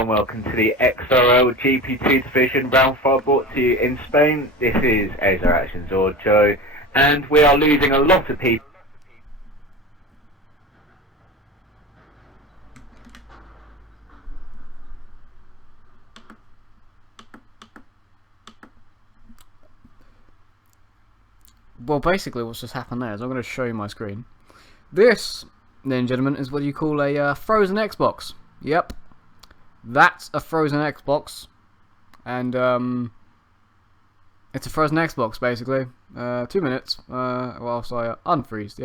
and welcome to the XRL GP2 Division round 5 brought to you in Spain. This is Asia Actions or Joe, and we are losing a lot of people. Well, basically what's just happened there is I'm going to show you my screen. This, then and gentlemen, is what you call a frozen Xbox. Yep, that's a frozen Xbox, and it's a frozen Xbox basically. 2 minutes whilst I unfreeze the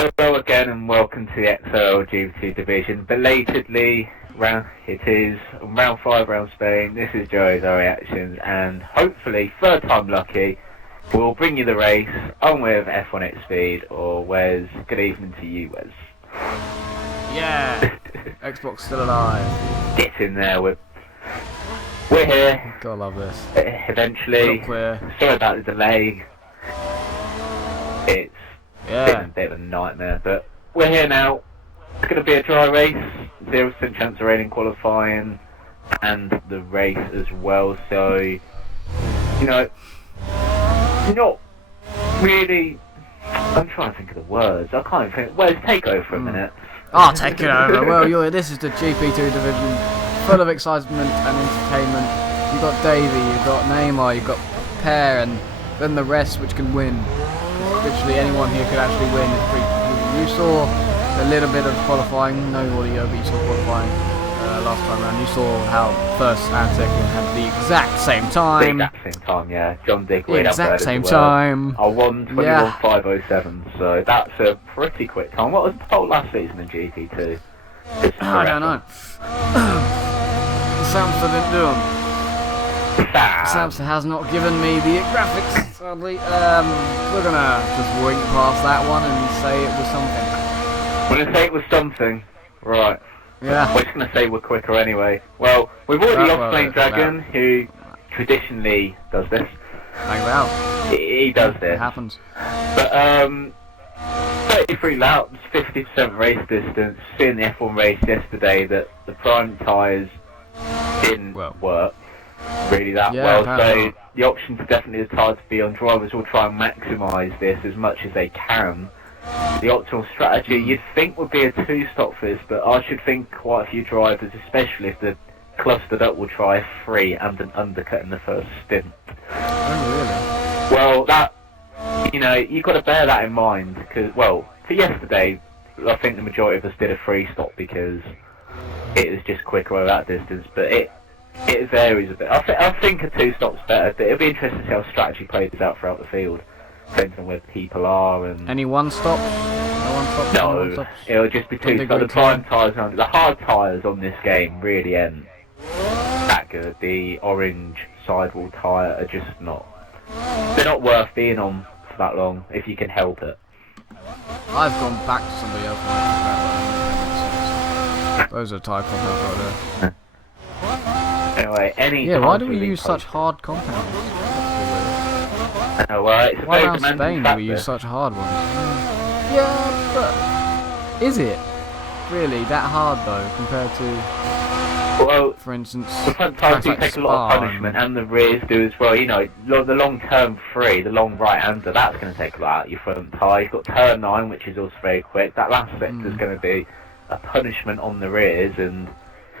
Hello again and welcome to the XRL GP2 Division. Belatedly, it is round 5 round Spain. This is Joey's Our Reactions, and hopefully, third time lucky, we'll bring you the race on with F1 Speed or Wes. Good evening to you, Wes. Yeah! Xbox still alive. Get in there, we're here. God, I love this. Eventually, sorry about the delay. It's been a bit of a nightmare, but we're here now. It's going to be a dry race, 0% chance of rain in qualifying, and the race as well. So, you know, not really. I'm trying to think of the words. I can't even think. Wes, take over for a minute. I'll take it over. Well, this is the GP2 Division, full of excitement and entertainment. You've got Davey, you've got Neymar, you've got Pear, and then the rest, which can win. Literally anyone here could actually win. You saw a little bit of qualifying, no audio, but you saw qualifying last time around. You saw how first and second had the exact same time. The exact same time, yeah. John Dick way the up there. Exact same time. I won 21.507, so that's a pretty quick time. What was the pole last season in GP2? I don't know. Samsung didn't do them. Samsung has not given me the graphics, sadly. We're gonna just wing past that one and say it was something. We're gonna say it was something, right? Yeah. We're just gonna say we're quicker anyway. Well, we've already lost Flame Dragon, who traditionally does this. Hang out. He does this. It happens. But 33 laps, 50% race distance. Seeing the F1 race yesterday, that the prime tyres didn't work really that well, so the option for definitely the tyre to be on. Drivers will try and maximise this as much as they can. The optimal strategy you'd think would be a 2-stop for this, but I should think quite a few drivers, especially if they're clustered up, will try a 3 and an undercut in the first stint. Oh really? Well, that, you know, you've got to bear that in mind, because, well, for yesterday, I think the majority of us did a 3-stop because it was just quicker over that distance, but it varies a bit. I think a 2-stop's better, but it'll be interesting to see how strategy plays out throughout the field, depending on where people are. And any 1-stop? No 1-stop? No, it'll just be 2-stop. The prime tyres, the hard tyres on this game really ain't that good. The orange sidewall tyre are just not. They're not worth being on for that long if you can help it. I've gone back to somebody else. Those are tyre compounds right there. Anyway, why do we use such hard compounds? It's why around Spain do we use such hard ones? Yeah, but is it really that hard though compared to, well, for instance, the front tyres do take a lot of punishment, and the rears do as well. You know, the long-term 3, the long right-hander, that's going to take a lot out of your front tyre. You've got turn 9, which is also very quick. That last sector is going to be a punishment on the rears, and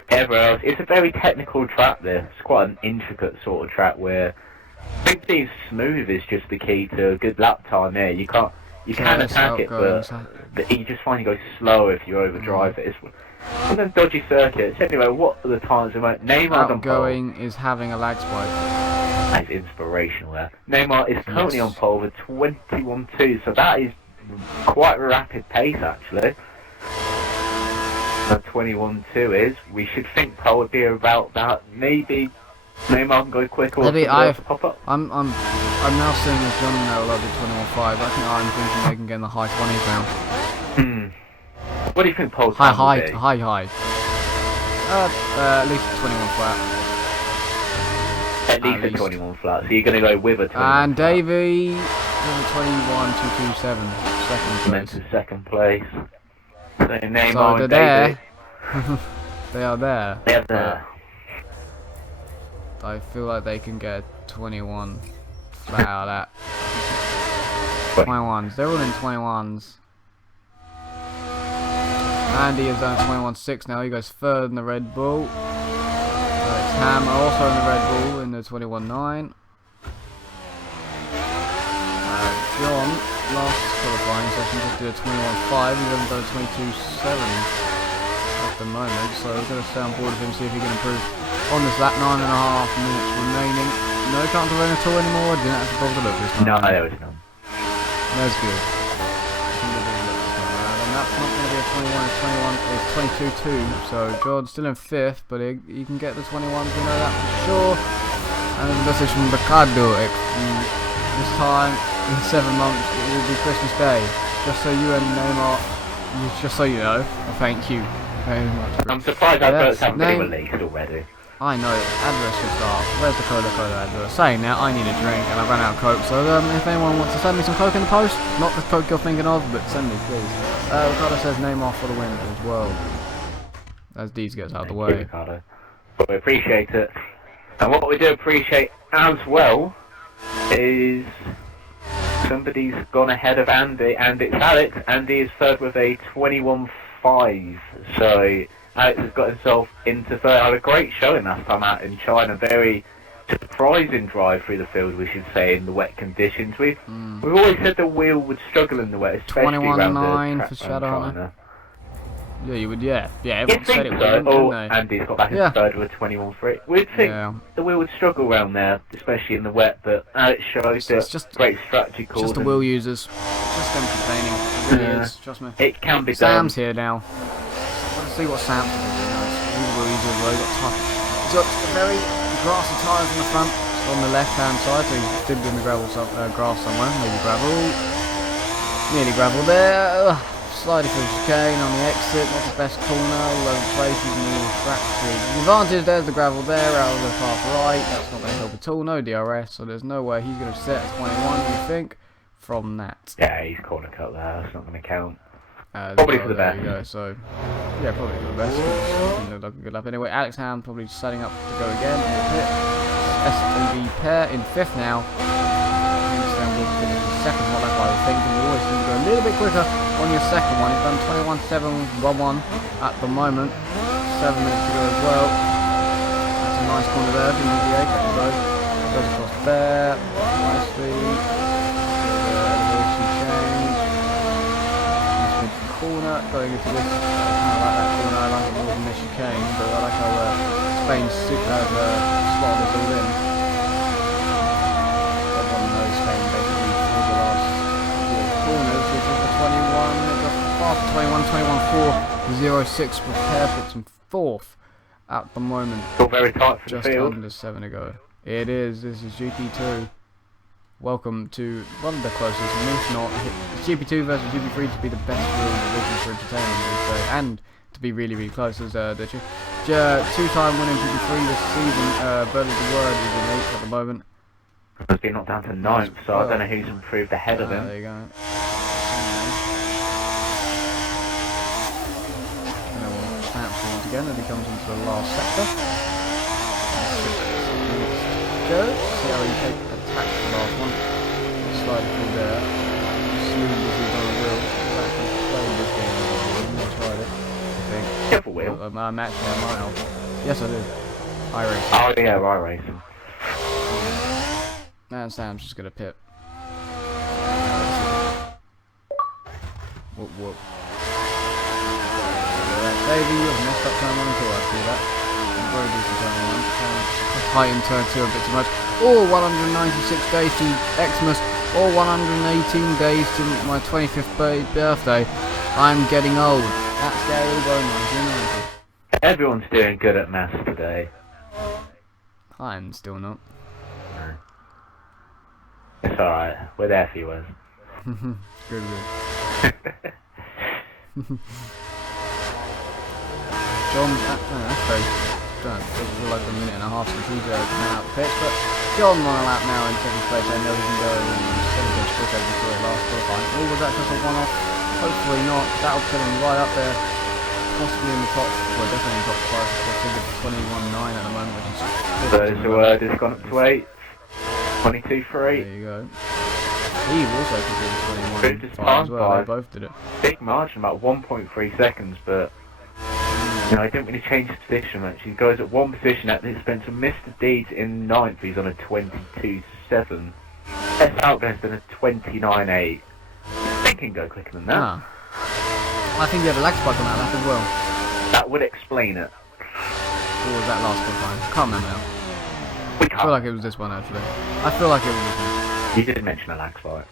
everywhere else. It's a very technical track there. It's quite an intricate sort of track where I think being smooth is just the key to a good lap time there. You can attack it, but you just find you go slower if you overdrive it. It's one of those dodgy circuits. Anyway, what are the times about? Neymar's on pole. Is having a lag spike. That's inspirational there. Neymar is currently on pole with 21.2, so that is quite a rapid pace actually. 21.2 is. We should think pole would be about that. Maybe Neymar can go quicker. Maybe pop up. I'm now seeing as John now loaded 21.5. I think I'm thinking they can get in the high 20s now. What do you think pole's high? At least 21 flat. At least a 21 flat. So you're going to go with a 21 and flat. Davey 21.227. Second place. So Neymar so and there. They are there. They are there. I feel like they can get a 21 flat out of that. 21s. They're all in 21s. Andy is down 21.6 now. He goes third in the Red Bull. Alex Ham also in the Red Bull in the 21.9. John, last qualifying session, just did a 21.5. He hasn't done a 22.7 at the moment, so we're going to stay on board with him, see if he can improve on this lap. 9.5 minutes remaining. No chance of rain at all anymore. Didn't have to bother to look this time. No, there was none. That's good. and that's not going to be a 21. It's 22-2. So Jordan's still in 5th, but he can get the 21s. We know that for sure. And there's a message from Ricardo. This time in 7 months, it will be Christmas Day. Just so you and Neymar, just so you know. Thank you very much. I'm surprised adverts haven't been released already. I know, adverts should start. Where's the Cola advert? Saying that, I need a drink and I've run out of Coke, so if anyone wants to send me some Coke in the post, not the Coke you're thinking of, but send me please. Ricardo says Neymar for the win as well. As Deez gets out of the way. Ricardo. But we appreciate it. And what we do appreciate as well is somebody's gone ahead of Andy, and it's Alex. Andy is third with a 21.5, so Alex has got himself into third. Had a great showing last time out in China. Very surprising drive through the field, we should say, in the wet conditions. We've always said the wheel would struggle in the wet, especially around the track for Shadow. China. Yeah, you would. Yeah, everyone said it would. Oh, Andy's got back in third with a 21.3. We'd think the wheel would struggle around there, especially in the wet, but Alex shows that just great strategy called. Just the wheel users. Just entertaining. It really is. Trust me. It can be Sam's here now. Let's see what Sam's doing. He's the wheel user as well. He's got very grassy tyres on the front, on the left-hand side, so he's dipped in the grass somewhere. Maybe gravel. Nearly gravel there. Sliding through the chicane on the exit, not the best corner, low places and all fractured. The advantage, there's the gravel there, out of the path right, that's not going to help at all, no DRS, so there's no way he's going to set at 21, we think, from that. Yeah, he's corner cut there, that's not going to count. Probably for the best. There you go, so, yeah, probably for the best, it looked like a good lap. Anyway, Alex Ham probably setting up to go again in the pit. STB pair in 5th now. Second hot lap, I would think, and you always seem to go a little bit quicker on your second one. He's done 21.711 at the moment. 7 minutes to go as well. That's a nice corner there. Goes across there. Nicely. Elevation change. Nice mid corner. Going into this. I like that corner. I like it more than the chicane, but I like how Spain's super has slotted this all in. Everyone knows Spain basically. Corners, which is the 21.4, 06 repair puts him 4th at the moment. Still very tight for just the field. Under 7 to go. It is. This is GP2. Welcome to one of the closest, and if not, GP2 versus GP3 to be the best field division for entertainment, and to be really, really close. As the two-time winning GP3 this season, Bird of the Word is in 8th at the moment. Has been knocked down to 9th, so I don't know who's improved ahead of him. There you go. Once again, and he comes into the last sector. 6 minutes to go. See how he attacks the last one. Slide through there. Smooth as he's on the wheel. He's actually playing this game on the wheel. I tried it, I think. Careful wheel. I'm actually on my help. Yes, I do. iRacing. Oh yeah, iRacing. And Sam's just gonna pit. Whoop whoop. Davey, you've messed up turn 1 and 2, I see that. Very decent turn 1. High in turn 2 a bit too much. Or 196 days to Xmas, or 118 days to my 25th birthday. I'm getting old. That's Gary Bowman, 1990. Everyone's doing good at maths today. I'm still not. No. It's alright, we're there for you, Wes. Good. John, that's very like a minute and a half since he's come out the pitch, but John on a lap now in 2nd place. I know he can go and 7 inch quick over to the last qualifying. Oh, was that just a one-off? Hopefully not. That'll put him right up there, possibly in the top, well, definitely in the top 5. I think it's 21.9 at the moment, which is Those word has gone up to 8. 22.3. There you go. He also could do 21.5 as well. They both did it. Big margin, about 1.3 seconds, but you know, he didn't really change his position much. He goes at one position at the expense of Mr. Deeds in 9th. He's on a 22.7. S. Outgo's done a 29.8. I think he can go quicker than that. I think he had a lag spike on that lap as well. That would explain it. Or was that last qualifying? I can't remember now. We I feel like it was this one actually. I feel like it was this one. You did mention a lag spike.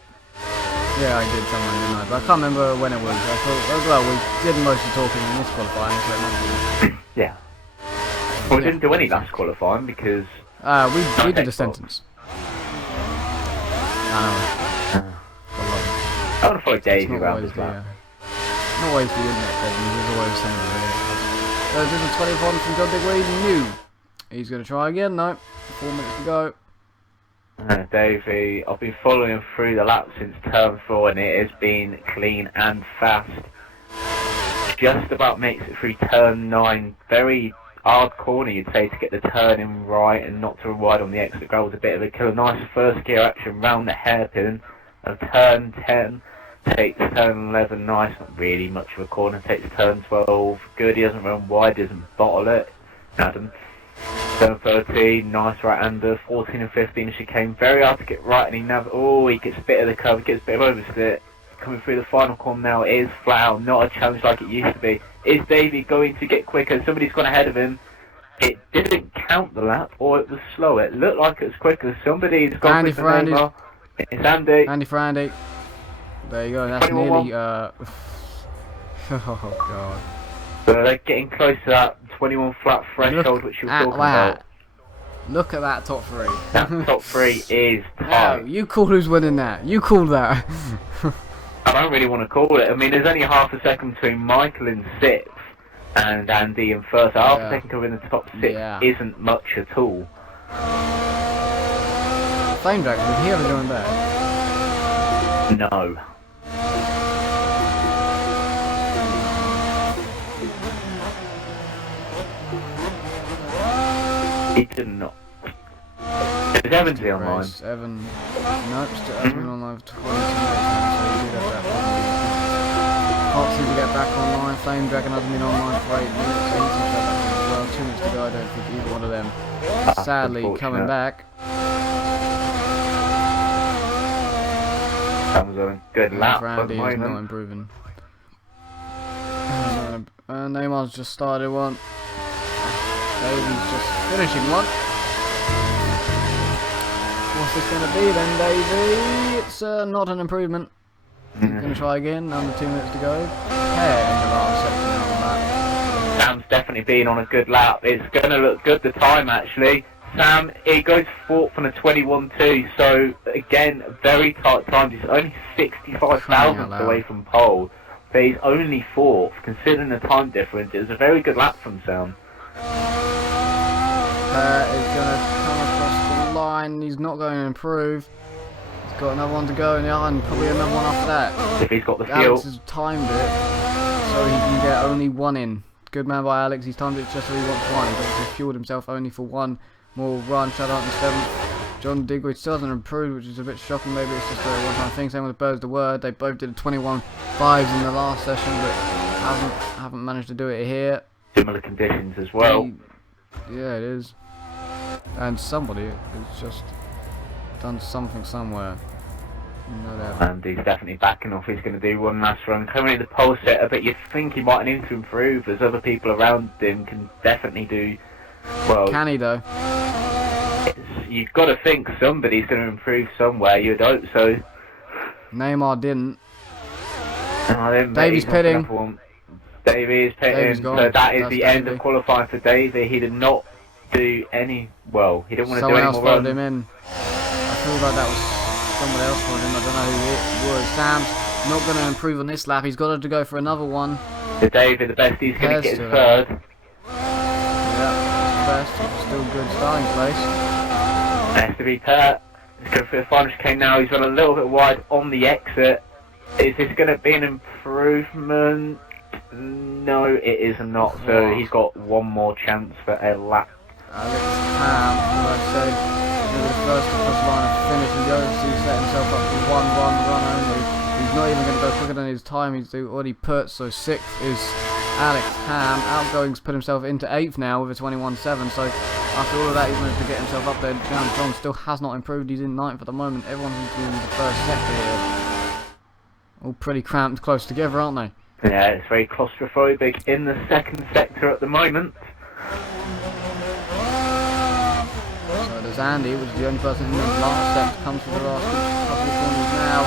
Yeah, I did somewhere, didn't I? But I can't remember when it was. I thought, well, we did most of the talking in this qualifying, so it must be. Yeah. Well, we didn't do any last qualifying because... we did a sentence. I know. I want to follow Daisy around as well. Not always the internet problems, there's always something there. So this is 21 from John Digweed, new. He's going to try again, no. 4 minutes to go. Davey, I've been following him through the lap since turn 4 and it has been clean and fast. Just about makes it through turn 9. Very hard corner, you'd say, to get the turn in right and not to ride on the exit. That was a bit of a killer. Nice first gear action round the hairpin of turn 10. Takes turn 11, nice, not really much of a corner. Takes turn 12, good, he doesn't run wide, doesn't bottle it. Adam. Turn 13, nice right-hander. 14 and 15, chicane, very hard to get right, and he gets a bit of the curve, gets a bit of oversteer. Coming through the final corner now, it is flat out, not a challenge like it used to be. Is Davey going to get quicker? Somebody's gone ahead of him. It didn't count the lap, or it was slow. It looked like it was quicker. Somebody's gone Andy quicker than Neymar. It's Andy. Andy for Andy. There you go, that's nearly, oh god. So they're getting close to that 21 flat threshold which you were talking about. Look at that top 3. That top 3 is tight. No, you call who's winning that. You call that. I don't really want to call it. I mean, there's only half a second between Michael in 6th and Andy in 1st. Half a second covering the top 6 isn't much at all. Flame Dragon, did he ever join that? No. He did not. Is Evan's online? Evan, nope, still hasn't been online for 22 minutes, so he did have that problem. Can't seem to get back online. Flame Dragon hasn't been online for 8 minutes, so he's in trouble as well. 2 minutes to go, I don't think either one of them sadly coming back. That was a good lap, but Andy is not improving. Neymar's just started one. Davey's just finishing one. What's this going to be then, Davey? It's not an improvement. He's going to try again, under 2 minutes to go. Hey, in the last section on that. Sam's definitely been on a good lap. It's going to look good the time actually. Sam, he goes 4th on a 21.2, so again, very tight times. He's only 65 thousandths away from pole, but he's only 4th. Considering the time difference, it was a very good lap from Sam. Is going to come across the line. He's not going to improve. He's got another one to go, and probably another one after that. If he's got the fuel. Alex has timed it so he can get only 1 in. Good man by Alex. He's timed it just so he wants 1. He's obviously fueled himself only for 1 more run. Shut out in 7th. John Digweed still hasn't improved, which is a bit shocking. Maybe it's just a one-time thing. Same with Birds the Word. They both did a 21.5s in the last session, but haven't managed to do it here. Similar conditions as well. Yeah, it is. And somebody has just done something somewhere. No doubt. And he's definitely backing off. He's going to do one last run. Coming in the pole setter, but you think he might need to improve. There's other people around him can definitely do well. Can he though? You've got to think somebody's going to improve somewhere. You'd hope so. Neymar didn't. Davey's pitting. Davey is pitting. So that is the end of qualifying for Davey. He did not do any. Well, he didn't want to do any more runs. Someone else followed him in. I feel like that was someone else followed him. I don't know who it was. Sam's not going to improve on this lap. He's got to go for another one. So Davey, the best, he's going to get his 3rd. Yeah, best. Still good starting place. Has to be Pat. He's going for the final chicane now. He's run a little bit wide on the exit. Is this going to be an improvement? No, it is not. So he's got 1 more chance for a lap. Alex Ham, as I said, the first to cross the line of finish. He's obviously set himself up for 1 run only. He's not even going to go quicker than his time. He's already put. So 6th is Alex Ham. Outgoing's put himself into 8th now with a 21.7. So after all of that, he's managed to get himself up there. John still has not improved. He's in 9th at the moment. Everyone's in the first sector here. All pretty cramped close together, aren't they? Yeah, it's very claustrophobic in the 2nd sector at the moment. So there's Andy, which is the only person in the last sector, comes to the last couple of corners now.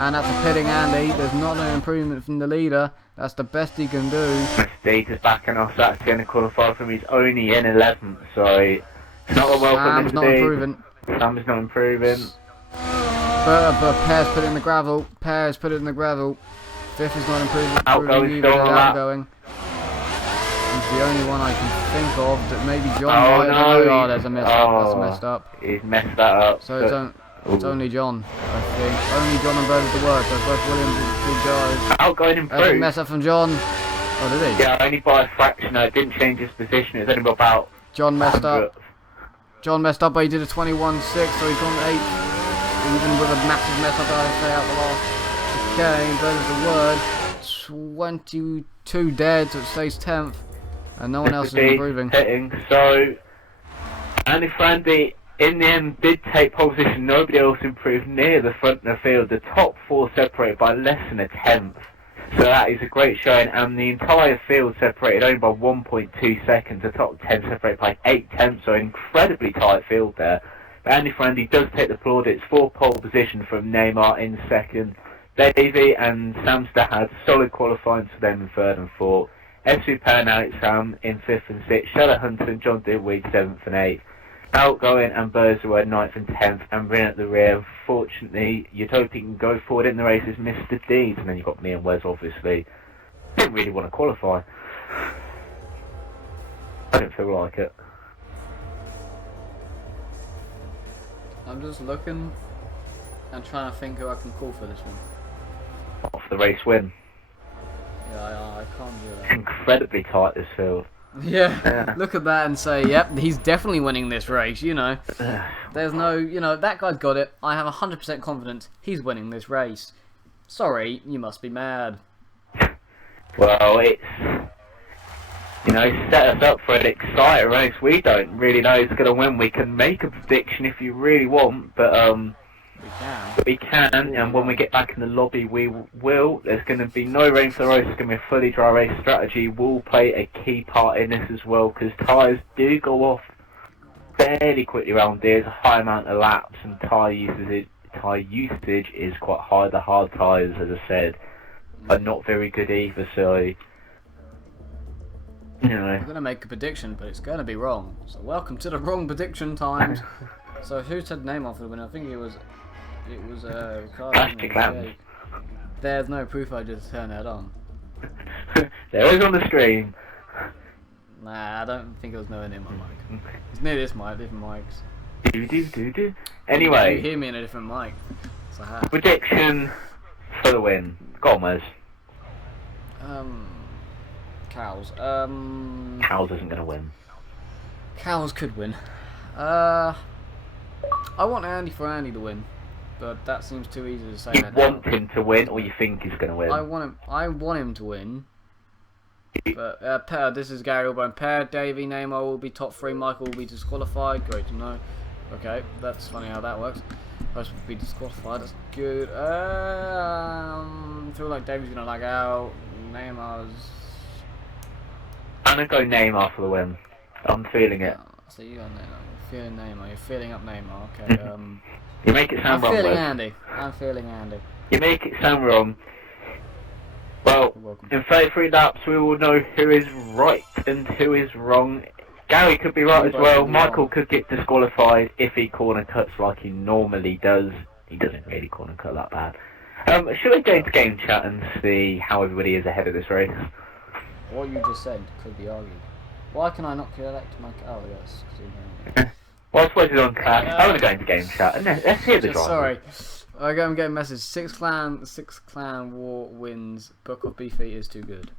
And that's a pitting Andy. There's not an improvement from the leader. That's the best he can do. Mistake is backing off. That's going to qualify for him. He's only in 11th, so it's not a welcome. Sam's not improving. Sam's not improving. But Pear's put it in the gravel. Pear's put it in the gravel. Fifth is not improving. Outgoing still on that. Outgoing. He's the only one I can think of that maybe John Oh might no! Oh, there's a mess. That's messed up. He's messed that up. So it's only John, I think. Only John and Bird at the work. That's both Williams good guys. Outgoing improved. That's a mess up from John. Oh, did he? Yeah, only by a fraction. It didn't change his position. It was only about. John messed up. John messed up, but he did a 21.6, so he's gone 8th. Even with a massive mess up, I'd say, out the last. Okay, Bird is the word. 22 dead, so it stays 10th. And no one else is improving. Hitting. So, Andy Frandy in the end did take pole position. Nobody else improved near the front of the field. The top 4 separated by less than a 10th. So that is a great showing, and the entire field separated only by 1.2 seconds. The top 10 separated by 8 tenths, so an incredibly tight field there. But Andy Frandy does take the plaudits for pole position from Neymar in second. Davey and Sam had solid qualifying for them in third and fourth. FC Pan Alex Sam in 5th and 6th. Shadow Hunter and John Didweed 7th and 8th. Outgoing and Burzaway 9th and 10th, and Rin at the rear. Fortunately, you'd hope he can go forward in the races, Mr. Deeds, and then you've got me and Wes, obviously. Didn't really want to qualify. I didn't feel like it. I'm just looking and trying to think who I can call for this one. Off the race win. Yeah, I can't do It's that. incredibly tight, this field. Yeah, look at that and say, yep, he's definitely winning this race, you know. There's no, you know, that guy's got it. I have 100% confidence he's winning this race. Sorry, you must be mad. Well, it's, you know, set us up for an exciting race. We don't really know who's going to win. We can make a prediction if you really want, but we can, and when we get back in the lobby, we will. There's going to be no rain for the race. It's going to be a fully dry race. Strategy will play a key part in this as well, because tyres do go off fairly quickly around here. There's a high amount of laps, and tyre usage is quite high. The hard tyres, as I said, are not very good either, so, you know. I'm going to make a prediction, but it's going to be wrong. So welcome to the wrong prediction times. So who said Neymar for the winner? I think it was Ricardo. There's no proof, I just turned that on. There is on the screen. Nah, I don't think it was nowhere near my mic. It's near this mic, different mics. Do. Anyway. You hear me in a different mic. So Prediction for the win. Go on, Wes. Cows. Cows isn't going to win. Cows could win. I want Andy to win. But that seems too easy to say. You want him to win, or you think he's going to win? I want him to win. But this is Gary Alburn. Per, Davey, Neymar will be top 3. Michael will be disqualified. Great to know. Okay, that's funny how that works. Post will be disqualified. That's good. Feel like Davey's gonna lag out. Neymar's. I'm gonna go Neymar for the win. I'm feeling it. So you got Neymar. You're feeling Neymar. You're feeling up Neymar. Okay. You make it sound wrong. I'm feeling Andy. You make it sound wrong. Well, in 33 laps we will know who is right and who is wrong. Gary could be right as well. Michael could get disqualified if he corner cuts like he normally does. He doesn't really corner cut that bad. Should we go into game chat and see how everybody is ahead of this race? What you just said could be argued. Why can I not collect my... Oh, yes. Whilst waiting on class, I'm going to go into game chat and let's hear the driver. Sorry. I'm getting a message. Six clan war wins. Book of Beefy is too good.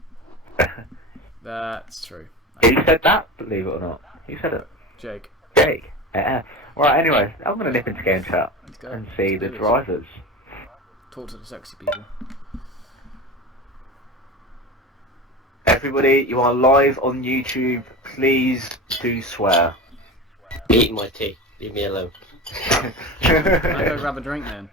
That's true. Who said that? Believe it or not. Who said it? Jake. Jake? Yeah. Right, anyway, I'm going to nip into game chat and see the drivers. Talk to the sexy people. Everybody, you are live on YouTube. Please do swear. Eating my tea. Leave me alone. Can I go grab a drink then?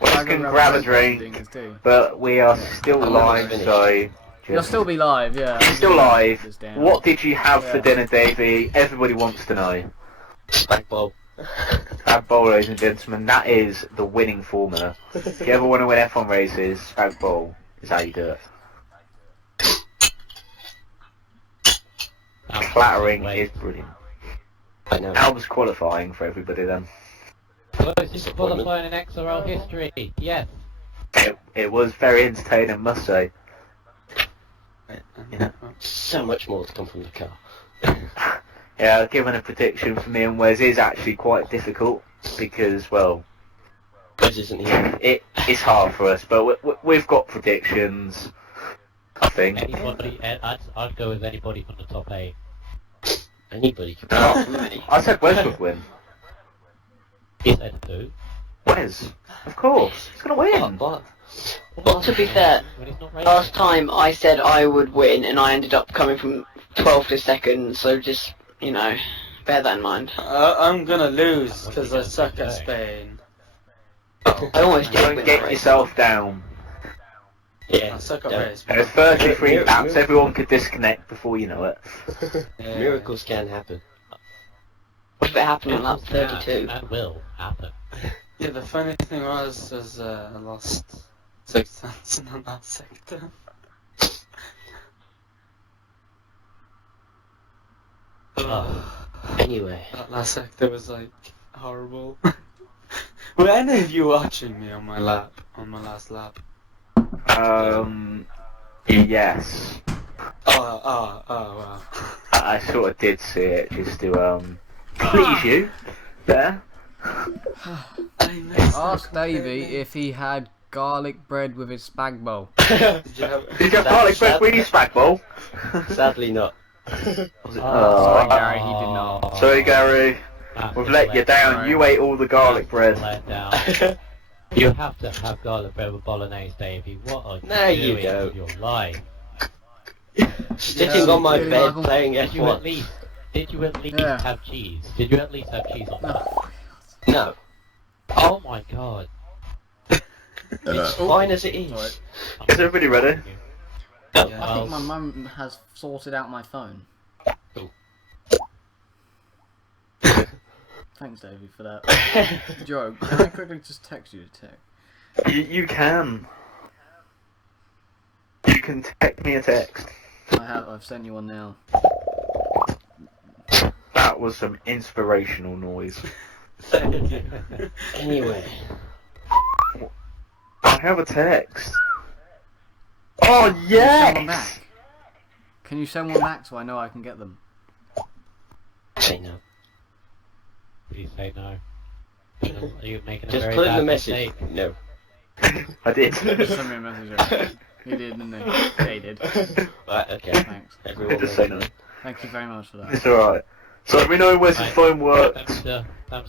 Well, you can grab a drink, but we are still live, so... You'll still be live, yeah. Still live. What did you have for dinner, Davey? Everybody wants to know. Spag bowl. Spag bowl, ladies and gentlemen, that is the winning formula. If you ever want to win F1 races, spag bowl is how you do it. Clattering is brilliant. I know. That was qualifying for everybody then. Closest qualifying in XRL history, yes. It was very entertaining, I must say. Yeah. So much more to come from the car. Yeah, giving a prediction for me and Wes is actually quite difficult because, well, Wes isn't here. it's hard for us, but we've got predictions. I think. Anybody, I'd go with anybody from the top 8. Anybody could I said Wes would win. He said who? Wes, of course, he's gonna win. What? Well, to be fair, When he's not racing. last time I said I would win and I ended up coming from 12th to 2nd, so just, you know, bear that in mind. I'm gonna lose because I suck at Spain. I almost did Don't win get that race. yourself down. Yeah. I suck at don't. race. There's 33 laps, everyone could disconnect before you know it. Yeah. Miracles can happen. What if it happened on lap 32? And will happen. Yeah, the funny thing was I lost 6 cents in the last sector. Anyway. That last sector was like horrible. Were any of you watching me on my last lap? Yes. Oh wow. I sort of did see it just to please you. There. I missed Ask Davey if he had garlic bread with his spag bowl. Did you have? Did you have garlic bread with your spag bowl? Sadly not. Sorry, Gary, he did not. Sorry, Gary. That's We've a let you let down. down. You ate all the garlic bread. Let down. You have to have garlic bread with bolognese, Davey. What are you No, you doing don't. with your life? Sitting on my really, bed Michael? playing Did you at F1. least? Did you at least Yeah. have cheese? Did you at least have cheese on that? No. Oh my god. It's fine as it is. Sorry. Is everybody ready? I think my mum has sorted out my phone. Thanks, Davey, for that. Joe, can I quickly just text you a text? You can. You can text me a text. I've sent you one now. That was some inspirational noise. Anyway. I have a text. Oh Send one yes! back. Can you send one back so I know I can get them? Say no. Please say no. Are you making a Just very put in bad the message. mistake? No. I did. Just send me a message. He did, didn't he? Yeah, he did. Right, okay. Thanks. Everyone Just knows say no. that. Thank you very much for that. It's alright. So we know where's his Right. phone works. Thanks to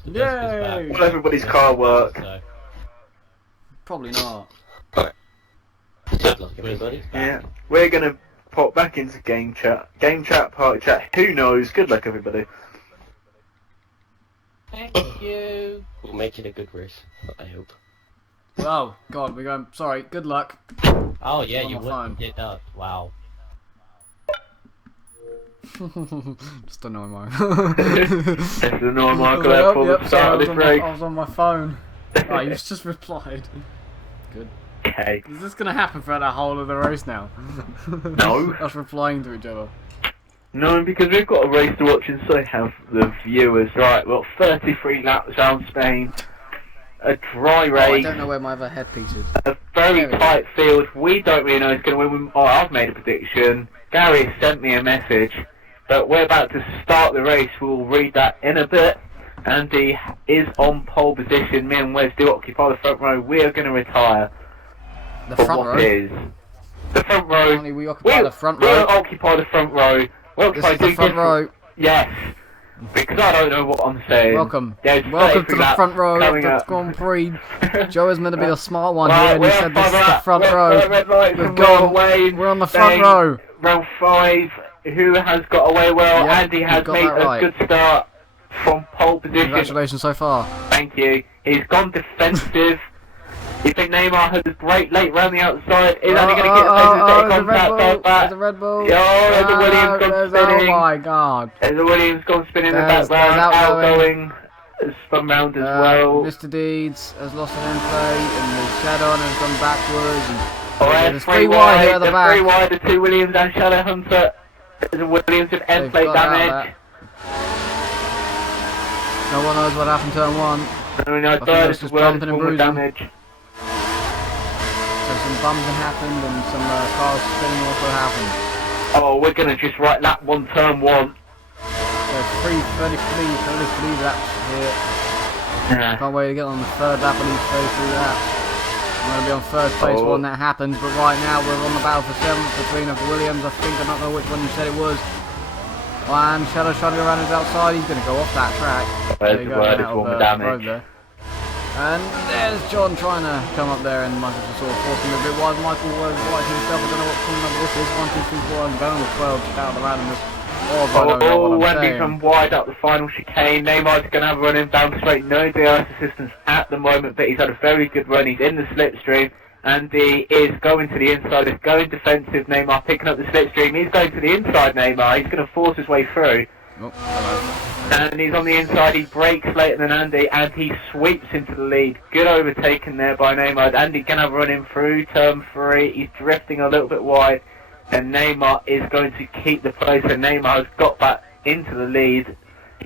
Yay! Jessica's Will everybody's car work? So, Probably not. Good luck, everybody. Yeah. We're gonna pop back into game chat. Game chat, party chat. Who knows? Good luck, everybody. thank you. We'll make it a good race, I hope. Oh, God, we're going. Sorry, good luck. Oh yeah, On you my wouldn't phone. did that. Wow. Just annoy my. That's the normal Michael F for the start of this race. I was on my phone. Oh, you just replied. Good. Okay. Is this gonna happen throughout the whole of the race now? No. Us replying to each other. No, because we've got a race to watch and so have the viewers. Right, well, 33 laps around Spain. A dry Oh, I race. don't know where my other headpiece is. A very There we go. tight field. We don't really know who's going to win. Oh, I've made a prediction. Gary sent me a message. But we're about to start the race. We'll read that in a bit. Andy is on pole position. Me and Wes do occupy the front row. We are going to retire The for front what row. is the front row. Apparently we occupy the front We'll row. occupy the front row. We'll This try is the do front different- row. Yes. Because I don't know what I'm saying. Welcome. There's Welcome to 33 the laps front row of coming the up. Grand Prix. Joe is meant to be the smart one Right, here, and he we're said this is front the row. front We're row. red lights We've and gone. we're away. We're on the front Saying row. Round 5. Who has got away well? Yep, Andy has you've got made that a right. good start from pole position. Congratulations so far. Thank you. He's gone defensive. You think Neymar has a great late round the outside? Is only going to get a there's a Red contact Bull. back. There's a Red Bull. Yeah, there's a Williams gone there's- spinning. Oh my God. There's a Williams gone spinning in the There's background. outgoing. Outgoing. has spun round as well. Mr. Deeds has lost an end plate, and the Shadow has gone backwards. And Alright, there's 3 wide here wide, at the the back. 3 wide, the 2 Williams and Shadow Hunter. There's a Williams with end They've plate got out of damage. No one knows what happened to turn 1. No, no, think third that's as just well, bumping there's and one with bruising. damage. So some bumping happened, and some cars spinning also happened. Oh, we're gonna just right lap 1, turn 1. There's 33 laps here. Yeah. Can't wait to get on the 3rd lap of these 33 laps. I'm going to be on 3rd place Oh. when that happens, but right now we're on the battle for 7th between us Williams. I think, I don't know which one you said it was. And Shadow Shunning around is outside, he's going to go off that track. There's you the go, word, out it's of, one with the damage. road there. And there's John trying to come up there, and Michael just sort of forcing him a bit wide. Michael was right to himself, I don't know what corner number this is. 1, 2, 3, 4, I'm going with 12, just out of the randomness. Oh, I don't know what I'm Wendy saying. from wide up the final chicane. Neymar's going to have a run in down straight. No DRS assistance at the moment, but he's had a very good run. He's in the slipstream. Andy is going to the inside. He's going defensive. Neymar picking up the slipstream. He's going to the inside, Neymar. He's going to force his way through. Oh, hello. And he's on the inside. He breaks later than Andy, and he sweeps into the lead. Good overtaken there by Neymar. Andy going to have a run in through turn 3. He's drifting a little bit wide. And Neymar is going to keep the place, and Neymar has got back into the lead.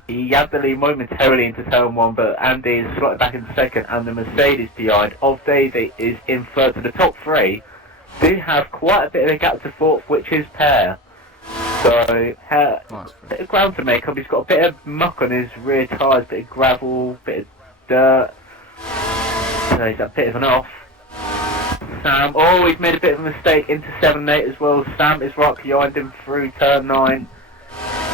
He had the lead momentarily into turn 1, but Andy is slotted back in second, and the Mercedes behind of Davey is in third. So the top 3 do have quite a bit of a gap to 4th, which is Pear. So, bit of ground to make up. He's got a bit of muck on his rear tyres, bit of gravel, bit of dirt. So he's a bit of an off. Sam, oh, he's made a bit of a mistake into 7-8 as well. Sam is right behind him through turn 9.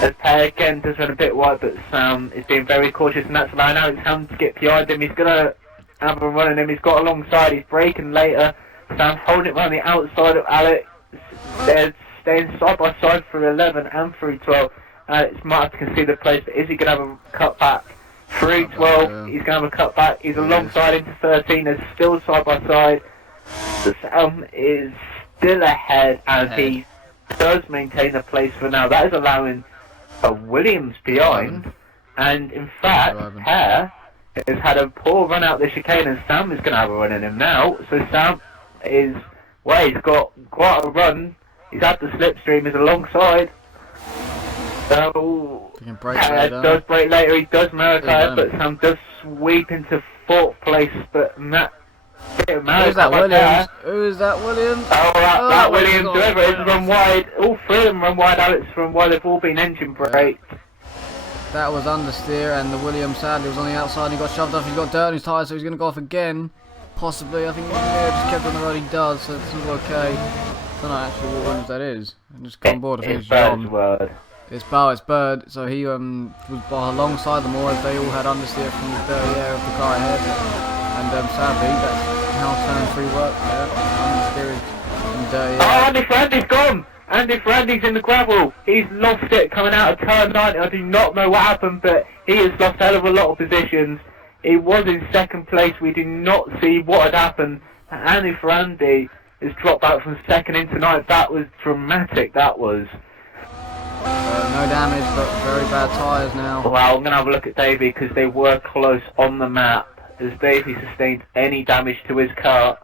As Pear again does run a bit wide, but Sam is being very cautious, and that's allowing Alex Ham to get behind him. He's going to have a run on him. He's got alongside, he's braking later. Sam's holding it around the outside of Alex. They're staying side by side through 11 and through 12. Alex might have to concede the place, but is he going to have a cut back? Through 12, he's going to have a cut back. He's alongside into 13, they're still side by side. Sam is still ahead, and he does maintain the place for now. That is allowing a Williams behind, and in fact, Pear has had a poor run out the chicane, and Sam is going to have a run in him now. So Sam is, well, he's got quite a run. He's had the slipstream, he's alongside. So Pear does break later, he does America, but Sam does sweep into 4th place, but Matt. Who's that Williams? Who's that Williams? Oh, that Williams, whoever it is, run wide. All 3 of them run wide. Alex run wide. They've all been engine braked. That was understeer, and the Williams sadly was on the outside and he got shoved off. He's got dirt on his tyres, so he's going to go off again. Possibly. I think just kept on the road. He does, so it's all okay. I don't know actually what Williams that is. I'm just on board. I think it's John. It's Bird. So he was alongside them all as they all had understeer from the dirty air of the car ahead. And sadly, that's how turn 3 works. Oh, Andy Frandy's gone! Andy Frandy's in the gravel. He's lost it coming out of turn 9. I do not know what happened, but he has lost a hell of a lot of positions. He was in 2nd place. We do not see what had happened. Andy Frandy has dropped out from 2nd into 9th. That was dramatic, that was. No damage, but very bad tyres now. Well, I'm going to have a look at Davey because they were close on the map. Has Davey sustained any damage to his car?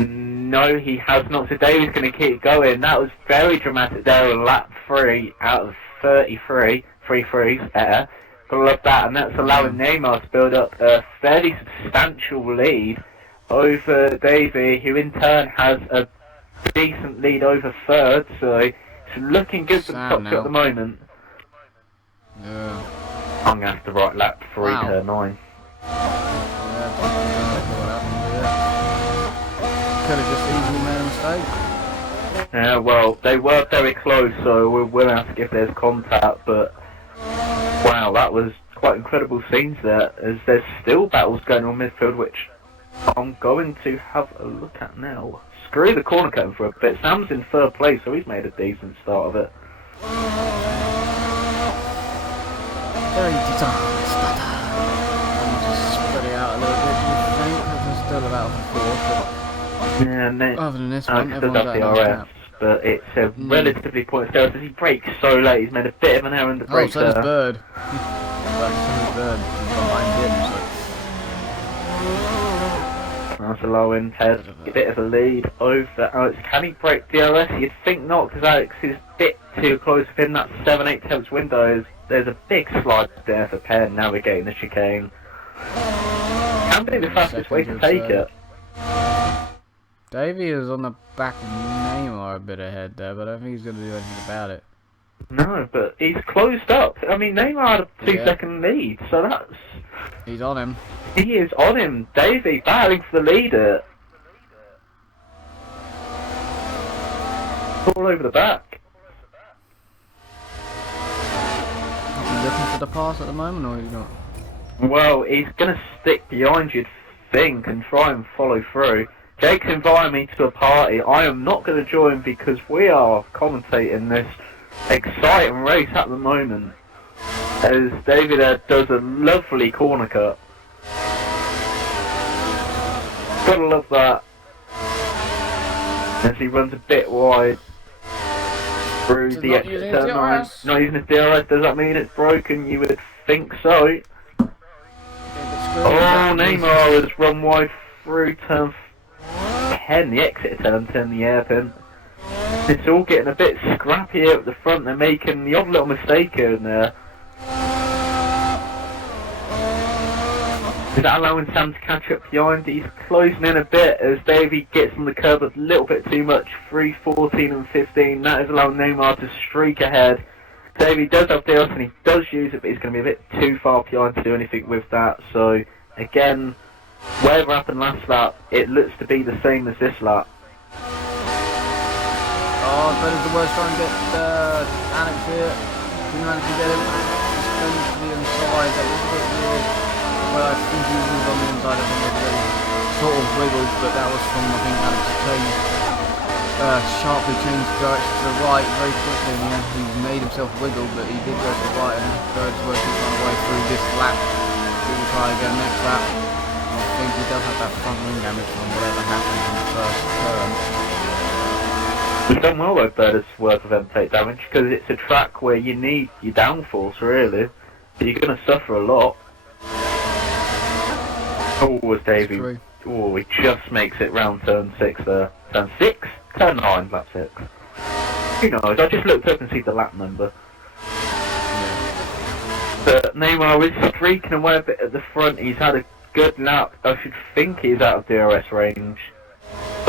No, he has not. So Davey's going to keep going. That was very dramatic there on lap 3 out of 33. 3-3 there. Gotta love that. And that's allowing Neymar to build up a fairly substantial lead over Davey, who in turn has a decent lead over 3rd. So it's looking good for the top 2 at the moment. Yeah. I'm going to have to write lap 3 turn 9. Could have just easily made a mistake. Yeah, well, they were very close, so we'll have to give there's contact, but wow, that was quite incredible scenes there, as there's still battles going on midfield, which I'm going to have a look at now. Screw the corner curtain for a bit. Sam's in 3rd place, so he's made a decent start of it. Very decent. Out a little bit, I think, because they're still about 4th, yeah, and then other than this one, still got DRS, but it's a relatively pointless error. He brakes so late, he's made a bit of an error in the brake. Oh, so does Bird. So does Bird. behind him. So. That's a low end test. A bit of a lead over Alex. Can he break DRS? You'd think not, because Alex is a bit too close within that 7-8 tenths window. There's a big slide there for Penn navigating the chicane. Can be the fastest way to take it. Davey is on the back of Neymar a bit ahead there, but I don't think he's going to do anything about it. No, but he's closed up. I mean, Neymar had a 2-second lead, so that's... He's on him. He is on him. Davey battling for the leader. All over the back. Is he looking for the pass at the moment, or he's not? Well, he's going to stick behind you, think, and try and follow through. Jake's invited me to a party. I am not going to join because we are commentating this exciting race at the moment. As David does a lovely corner cut. Gotta love that. As he runs a bit wide through the exit turn 9. Not using his DRS, does that mean it's broken? You would think so. Oh, Neymar has run wide through turn 10, the exit turn 10, the airpin. It's all getting a bit scrappy at the front. They're making the odd little mistake here and there. Is that allowing Sam to catch up behind? He's closing in a bit as Davey gets on the curb a little bit too much. 3:14 and 15. That is allowing Neymar to streak ahead. Davey does have DRS and he does use it, but he's going to be a bit too far behind to do anything with that. So, again, whatever happened last lap, it looks to be the same as this lap. Oh, but it's the worst trying to get Alex here. He managed to get him. He's going to the inside. That was a bit weird. Well, I think he was on the inside. I think it sort of wiggled, but that was from, I think, Alex changed, sharply changed direction to the right very quickly. Yeah, he made himself wiggle, but he did go to the right, and Bird's working his way through this lap. He will try again next lap. I think he does have that front wing damage from whatever happened in the first turn. We've done well with Bird's work of M-take damage, because it's a track where you need your downforce, really. You're going to suffer a lot. Oh, was Davey. Oh, he just makes it round turn 6 there. Turn 6? Turn 9, lap 6. Who knows? I just looked up and see the lap number. But Neymar is streaking away a bit at the front. He's had a good lap. I should think he's out of DRS range.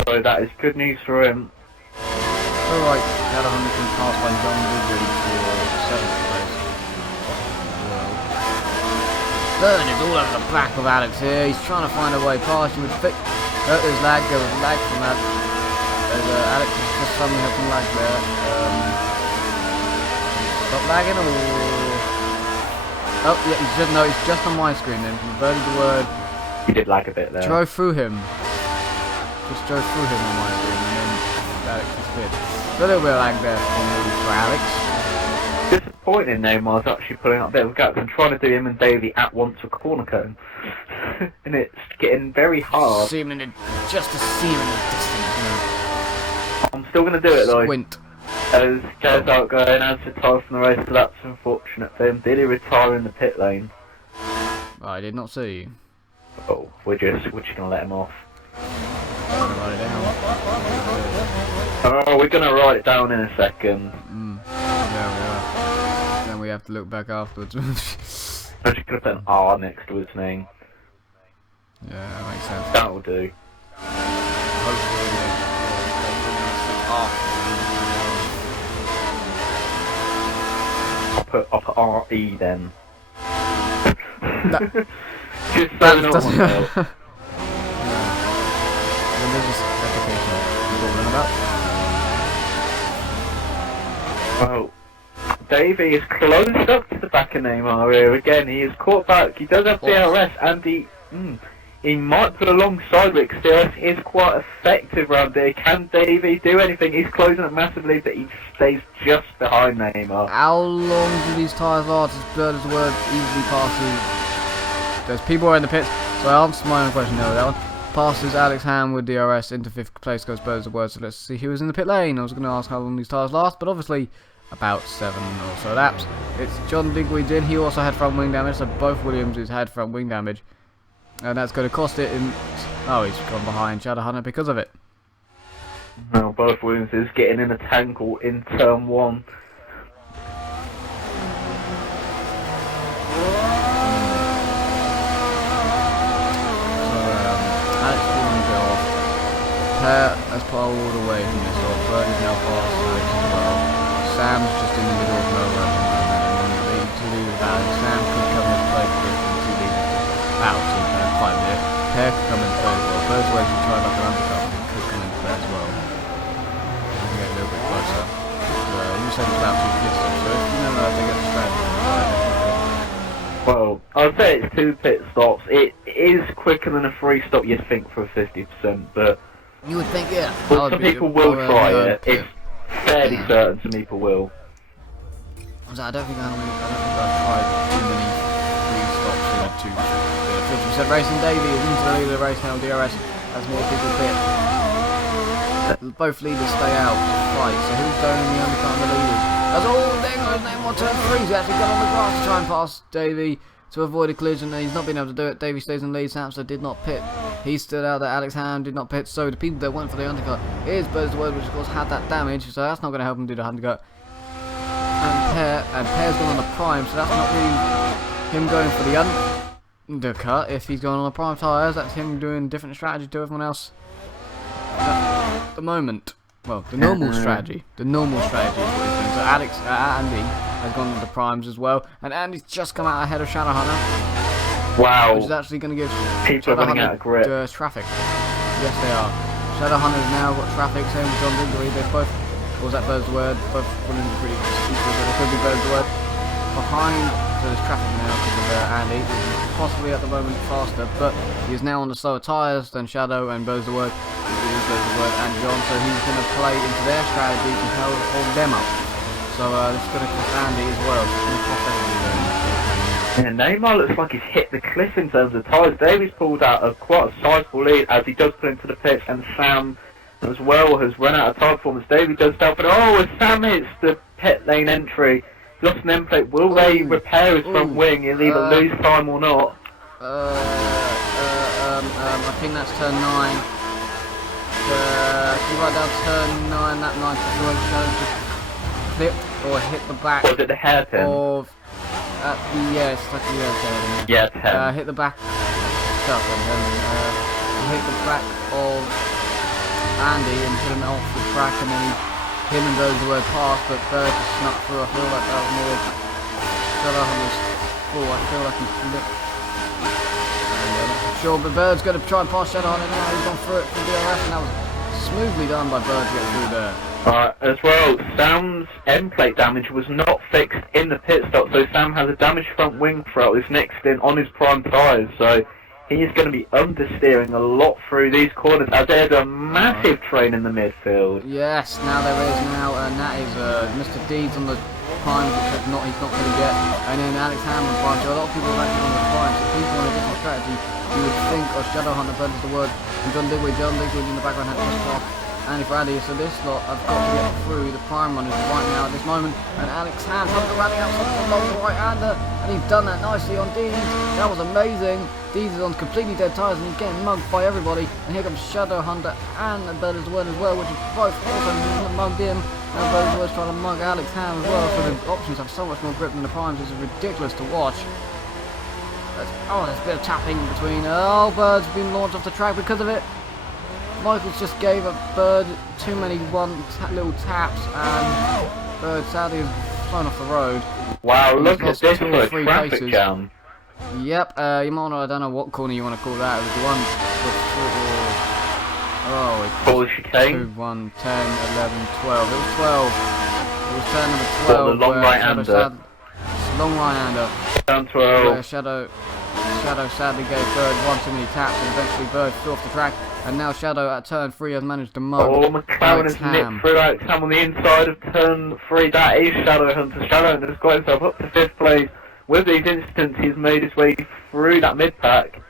So that is good news for him. Alright, had 100 passed by John Woodley for 7th place. Burn is all over the back of Alex here. He's trying to find a way past. You would think. Oh, there's lag. There was lag from that. Alex has just suddenly had some lag there. Stop lagging or... Oh, yeah, he's just on my screen then. Converted the word. He did lag a bit there. Drove through him. Just drove through him on my screen and then Alex disappeared. A little bit of lag there for Alex. Disappointing Neymar's actually pulling up a bit of a gap and trying to do him and Davey at once a corner cone. And it's getting very hard. Just a seam in the distance. I'm still going to do it though. Squint. As goes out going, as retired from the race, so that's unfortunate for him. Did he retire in the pit lane? I did not see you. Oh, we're just going to let him off. Write it down. Oh, we're going to write it down in a second. Yeah, we are. Then we have to look back afterwards. I'm just going to put an R next to his name. Yeah, that makes sense. That'll do. Hopefully I'll put R-E then. Just so that not doesn't... one Religious education. What about? Well, Davey is close up to the back of Neymar here again. He is caught back. He does have DRS and he might put alongside Rick's DRS. Is quite effective round there. Can Davey do anything? He's closing it massively, but he stays just behind Neymar. How long do these tyres last? As Bird as word easily passes. There's people in the pits, so I answered my own question there with that one. Passes Alex Ham with DRS into 5th place, goes Bird as word. So let's see who was in the pit lane. I was going to ask how long these tyres last, but obviously about 7 or so laps. It's John Digweed did. He also had front wing damage, so both Williamses had front wing damage. And that's going to cost it in... Oh, he's gone behind Shadow Hunter because of it. Well, both Williamses getting in a tangle in turn 1. Alex Williams go off. Per has pulled away from this off. Bird is now past Alex as well. Sam's just in the middle of nowhere at the moment. And the 2 leaders out. Sam could come and play for this and 2 leaders out in 5 minutes. Per could come and play as well. Bird's way to try like an undercut and could come and play as well. I can get a little bit closer. You said it's about 2 pit stops, so if you know that they get the strategy. Well, I'd say it's 2 pit stops. It is quicker than a 3 stop you'd think for a 50%, but You would think, yeah. well, some people will try it. It's fairly certain some people will. I don't think I've tried too many 3 stops in a 50% racing. Davey is into the lead of the race now. DRS as more people pit. Both leaders stay out to fight. So who's going in the undercut of the leaders? That's all. There goes name on turn 3. He's actually got on the grass to try and pass Davey to avoid a collision. He's not been able to do it. Davey stays in the lead. Samster did not pit. He stood out there. Alex Ham did not pit. So the people that went for the undercut is Bird's Word, which of course had that damage. So that's not going to help him do the undercut. And Pear's gone on the prime, so that's not really him going for the undercut. If he's going on the prime tyres, that's him doing a different strategy to everyone else. At the moment, well, the normal strategy. The normal strategy is what he's doing. So Andy has gone on the primes as well, and Andy's just come out ahead of Shadow Hunter. Wow. Which is actually going to give People are running out of grip. traffic. Yes, they are. Shadow Hunter's now got traffic, same with John Diggory. They both, or was that Bird's Word? Both running pretty equal, but it could be Bird's Word. Behind, so there's traffic now because of Andy. Possibly at the moment faster, but he is now on the slower tyres than Shadow and Bird's Word. Bird's Word and John, so he's going to play into their strategy to hold them up. So this is going to cost Andy as well. It's going to cost everybody. Yeah, Neymar looks like he's hit the cliff in terms of tyres. Davies pulled out a quite a sizable lead as he does pull into the pits, and Sam as well has run out of tyre performance. Davey does down, but as Sam hits the pit lane entry, lost an end plate. Will they repair his front wing? He'll either lose time or not. I think that's turn 9. If you write down turn 9, that 9 just flip or hit the back. Was it the hairpin? Of yes, like the hairpin. Yeah, 10. Hit the back. Stuff and then hit the back of Andy and put him off the track, and then him and Bird's Word past, but Bird just snuck through. I feel like that was more Shadow Hunter's fault. I feel like he flipped. Sure, but Bird's going to try and pass Shadow Hunter now. He's gone through it for DRS, and that was smoothly done by Bird to get through there. As well, Sam's end plate damage was not fixed in the pit stop, so Sam has a damaged front wing throughout this next stint on his prime tyres, so he is going to be understeering a lot through these corners as there's a massive train in the midfield. Yes, now there is now, and that is Mr. Deeds on the prime, which he's not going to get, and then Alex Ham on prime. So a lot of people are actually on the prime, so people on a different strategy. You would think of Shadow Hunter, Bird is the word, and John Digweed in the background had just off. Andy for Andy, so this lot have got to get through the prime runners right now at this moment, and Alex Ham comes to rally outside the long right-hander, and he's done that nicely on Deeds. That was amazing. Deeds is on completely dead tyres, and he's getting mugged by everybody, and here comes Shadow Hunter and Bird is the word as well, which is both also mugged him, and Bird is the word's trying to mug Alex Ham as well, so the options have so much more grip than the primes. This is ridiculous to watch. There's a bit of tapping between. Bird's been launched off the track because of it. Michaels just gave a Bird too many little taps, and Bird sadly has flown off the road. Wow, And look he's at this lost 2 for or a 3 traffic places. jam. Yep, you might not, I don't know what corner you want to call that. It was the one Full chicane. 2, 1, 10, 11, 12. It was 12. It was turn number 12. What, the long right-hander? Long right-hander. Down 12. Where Shadow sadly gave Bird one too many taps, and eventually Bird flew off the track, and now Shadow at turn 3 has managed to mug McLaren has Ham. nipped through Alex Ham on the inside of turn 3. That is Shadow Hunter. Shadow Hunter has got himself up to 5th place. With these instants, he's made his way through that mid-pack.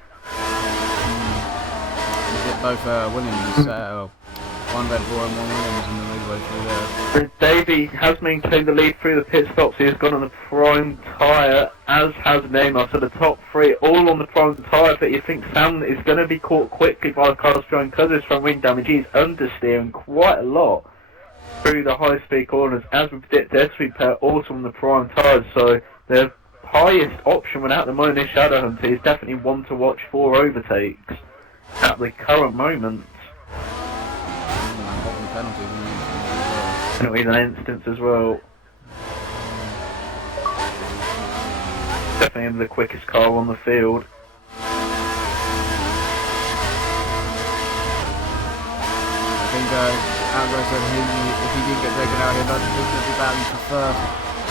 Both Williams, one Red Bull and one Williams in the lead. his way through there. Davey has maintained the lead through the pit stops. He has gone on the prime tyre, as has Neymar. So the top three all on the prime tyre. But you think Sam is going to be caught quickly by the car strong because of his front wing damage. He's understeering quite a lot through the high-speed corners. As we predict, the SV pair also on the prime tyres. So the highest option without the moment is Shadow Hunter. Is definitely one to watch for overtakes at the current moment. Penalties in an instance as well. Definitely the quickest car on the field. I think Alvarez said if he didn't get taken out here, I'd be badly prefer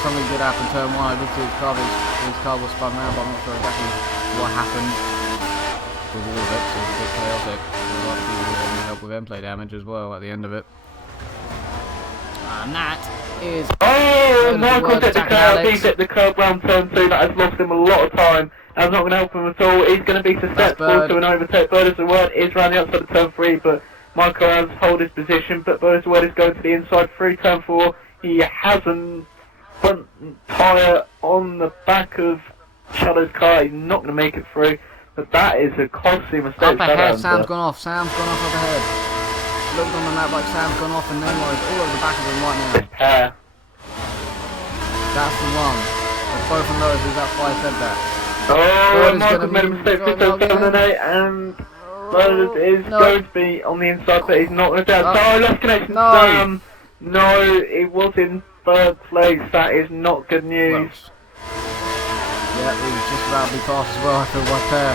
something did happen turn 1. I looked at his car was spun around, but I'm not sure exactly what happened with all of it, so it's a bit chaotic. A lot of people need help with end-play damage as well at the end of it. And that is... Oh, Michael hit the curb. He hit the curb round turn 2. That has lost him a lot of time. That's not going to help him at all. He's going to be susceptible to an overtake. Bird is the word is round the outside of turn 3, but Michael has hold his position. But Bird is the word is going to the inside through turn 4. He has a front tyre on the back of Shadow's car. He's not going to make it through. But that is a costly mistake. Up ahead, Sam's gone off. Sam's gone off up ahead. Looked on the map like Sam's gone off and Neymar is all over the back of him right now. This pair. That's the one. But both of those, that's why I said that. Oh, Michael made a mistake for 7 and 8, and Bird is going to be on the inside, but he's not going to do it. Oh, lost connection. No. No, it was in third place. That is not good news. Yeah, he was just about to be passed as well after one pair.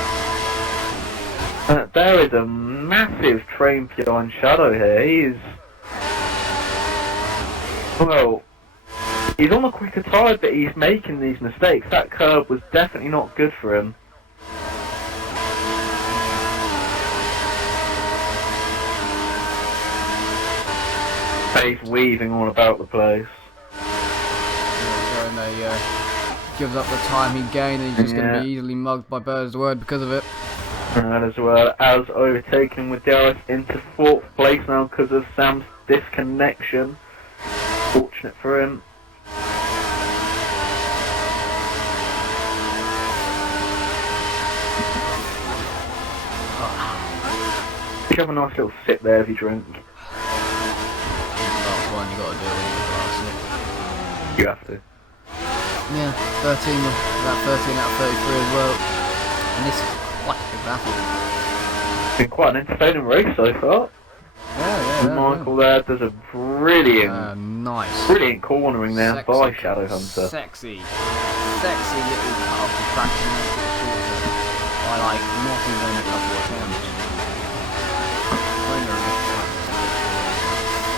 There is a massive train behind Shadow here. He is... Well, he's on the quicker tyre, but he's making these mistakes. That curb was definitely not good for him. He's weaving all about the place. And they gives up the time he gained, and he's just going to be easily mugged by Bird's Word because of it. And as well as overtaken with DRS into 4th place now because of Sam's disconnection. Fortunate for him. You have a nice little sip there if you drink. That's one you got to do when you last sip. You have to. Yeah, 13, about 13 out of 33 as well. And this is quite a big battle. It's been quite an entertaining race so far. Yeah. Michael there does a brilliant, brilliant cornering there by Shadow Hunter. Sexy little cut off the track to make it shorter by like not even a couple of attempts.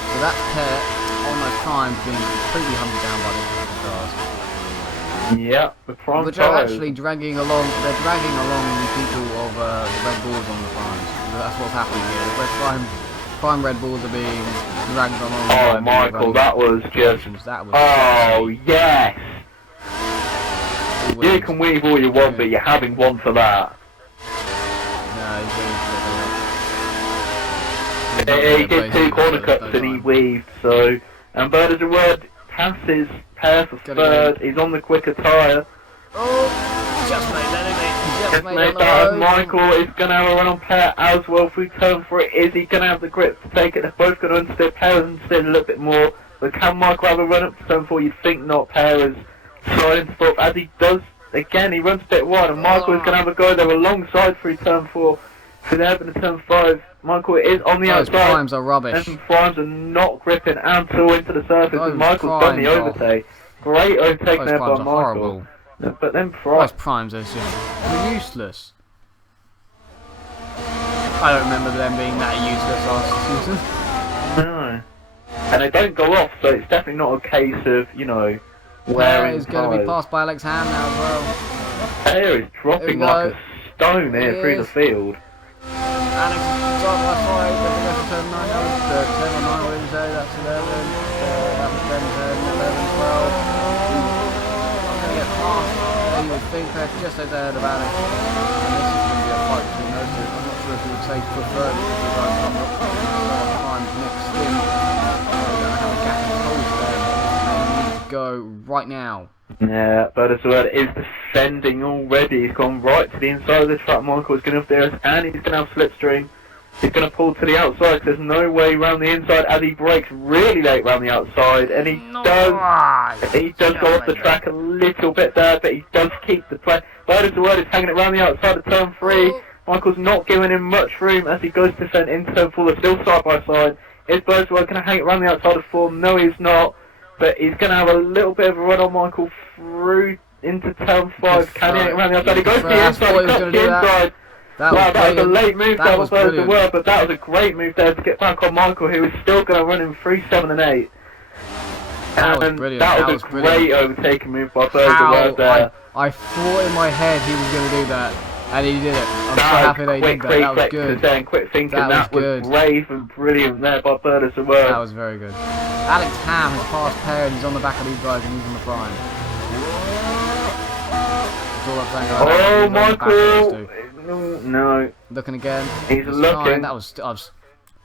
So that pair on those times being completely hunted down by the cars. Yeah, the prime which are actually dragging along. They're dragging along the people of the Red Bulls on the primes. That's what's happening here. The prime Red Bulls are being dragged along. Oh, Michael, that was just. Oh, yes. You can weave all you want, but you're having one for that. No, he did 2 corner cuts and he weaved. So, and Bird as a word passes. Pair for third, he's on the quicker tyre. Oh, just made that, Just made that, and Michael is going to have a run on Pair as well through turn 3. Is he going to have the grip to take it? They're both going to understeer. Pair has understeered a little bit more. But can Michael have a run up to turn 4? You'd think not. Pair is trying to stop. As he does, again, he runs a bit wide, and Michael is going to have a go there alongside through turn 4. Through there into turn 5. Michael is on the outside. Those primes are rubbish. And primes are not gripping at all into the surface, and Michael's done the overtake. Great overtake there by Michael. Horrible. But then those primes are just useless. I don't remember them being that useless last season. No. And they don't go off, so it's definitely not a case of, you know, wearing is going to be passed by Alex Ham now as well. Hair is dropping like a stone here through the field. Alex is starting by 5, then we go to turn 9, 10 or 9, whatever you say, that's 11, that was 10, 11, 12. I'm going to get past, you would think they're just as ahead of Alex. And this is going to be a fight between those two. I'm not sure if you would say preferred, because I'm not sure what time next in. go right now. Yeah, but as well is defending already. He's gone right to the inside of the track. Michael's going to have there, and he's going to have slipstream. He's going to pull to the outside. There's no way around the inside as he brakes really late around the outside, and he does go off the track a little bit there, but he does keep the play. But as well is hanging it around the outside of turn 3. Michael's not giving him much room as he goes to defend in turn 4. They're still side by side. Is Birdwell going to hang it around the outside of 4? No, he's not. But he's going to have a little bit of a run on Michael through into turn 5. Can he hang it around the outside? He goes to the inside. He cuts the inside. That was a late move there with Birdwell, but that was a great move there to get back on Michael, who is still going to run him 3, 7 and 8. That was brilliant. That was a great overtaking move by Birdwell there. I thought in my head he was going to do that. And he did it. I'm so happy that he did that. That was good. Then, quick thinking, that was brave and brilliant there by Berners and Word. That was very good. Alex Ham has passed Perry and he's on the back of these guys and he's on the prime. That's all I'm saying. Michael! No. Looking again. He's looking. That was.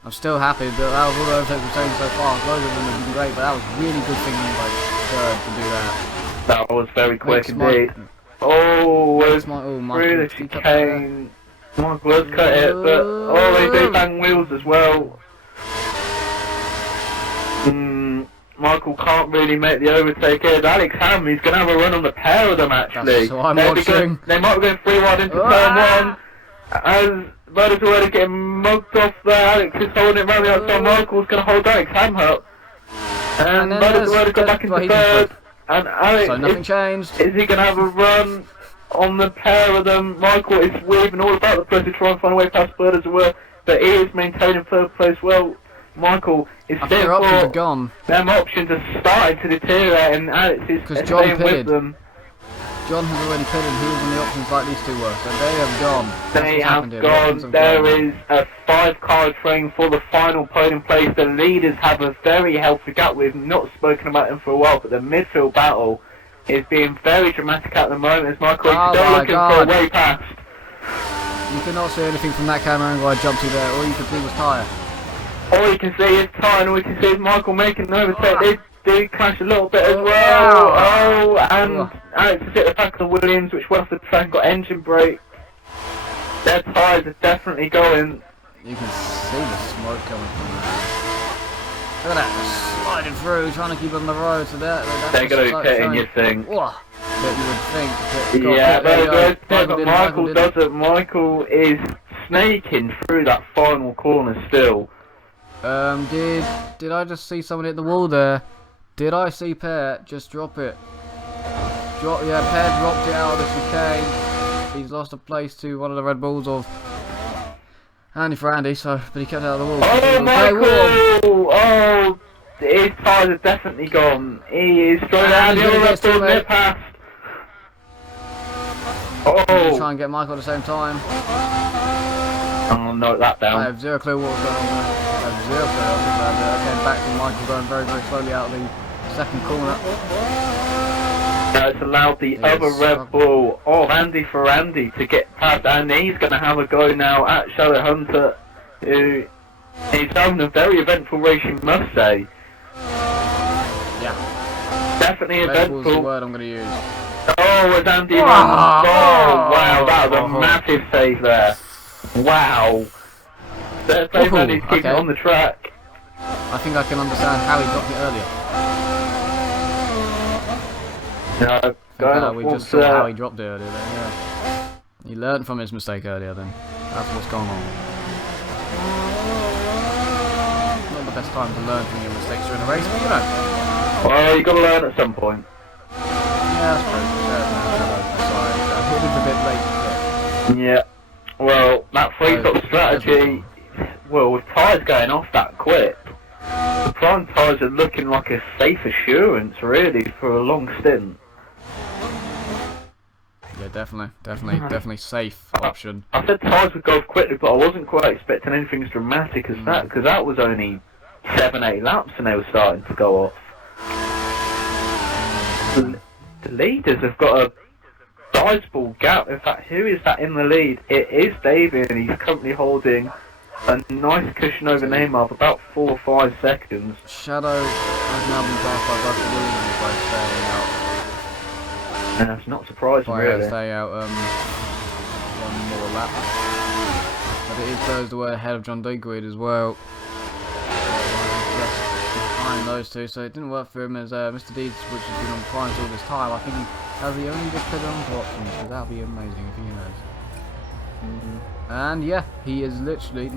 I'm still happy that all the overtakes we've taken so far. Loads of them have been great, but that was really good thinking by Third to do that. That was very quick indeed. Through the chicane. Michael has cut it, but they do bang wheels as well. Michael can't really make the overtake here. Alex Ham, he's going to have a run on the pair of them actually. So I'm watching. They might be going 3 wide into turn 1. As Birders already getting mugged off there, Alex is holding it around the outside. Michael's going to hold Alex Ham up. And Birders already got back into 3rd. And Alex, so nothing changed. Is he going to have a run on the pair of them? Michael is weaving all about the place to try and find a way past Bird as well, but he is maintaining 3rd place well. Michael is still their options are gone. Them options are starting to deteriorate, and Alex is staying with them. John has already pitted. He was on the options like these two were, so they have gone. They have gone. There is a 5-car train for the final podium place. The leaders have a very healthy gap. We've not spoken about them for a while, but the midfield battle is being very dramatic at the moment as Michael is still looking for a way past. You cannot see anything from that camera angle I jumped to there. All you can see was tyre. All you can see is tyre, and all you can see is Michael making an overtake. They do clash a little bit as well. And Alex has hit the back of the Williams, which went off the track, got engine brake. Their tyres are definitely going. You can see the smoke coming from that. Look at that, sliding through, trying to keep on the road. So they're going to be pitting, you think. That you would think. Yeah, but Michael doesn't. Michael is snaking through that final corner still. Did I just see someone hit the wall there? Did I see Per just drop it? Per dropped it out of the chicane. He's lost a place to one of the Red Bulls of Andy for Andy, but he kept out of the wall. Michael! His tyres are definitely gone. He is straight down the other Red Bull near past. Try and get Michael at the same time. I'll note that down. I have zero clue what's going on there. Again, back to Michael going very, very slowly out of the second corner. It's allowed the other Red Bull of Andy for Andy to get past, and he's going to have a go now at Charlotte Hunter, who is having a very eventful race, you must say. Yeah. Definitely eventful. Eventful is the word I'm going to use. As Andy runs. Wow, that was a massive save there. Wow. There's Andy's keeping on the track. I think I can understand how he dropped it earlier. We just saw how he dropped it earlier then, yeah. He learned from his mistake earlier then. That's what's going on. Not the best time to learn from your mistakes during a race, but you know. Well, you got to learn at some point. Yeah, that's true. Sorry, it was a bit late. Yeah. Well, that free-stop strategy, with tyres going off that quick, the prime tyres are looking like a safe assurance, really, for a long stint. Yeah, definitely safe option. I said tyres would go off quickly, but I wasn't quite expecting anything as dramatic as that, because that was only 7-8 laps and they were starting to go off. The leaders have got a sizable gap. In fact, who is that in the lead? It is David, and he's currently holding a nice cushion over Neymar of about 4 or 5 seconds. Shadow has now been passed by Russell Williams by staying out. And that's not surprising, really. Stay out one more lap. But it is Thursday way ahead of John Digweed as well. Just behind those two, so it didn't work for him as Mr. Deeds, which has been on primes all this time. I think has he only just put it onto options, because that would be amazing if he knows. And yeah, he is literally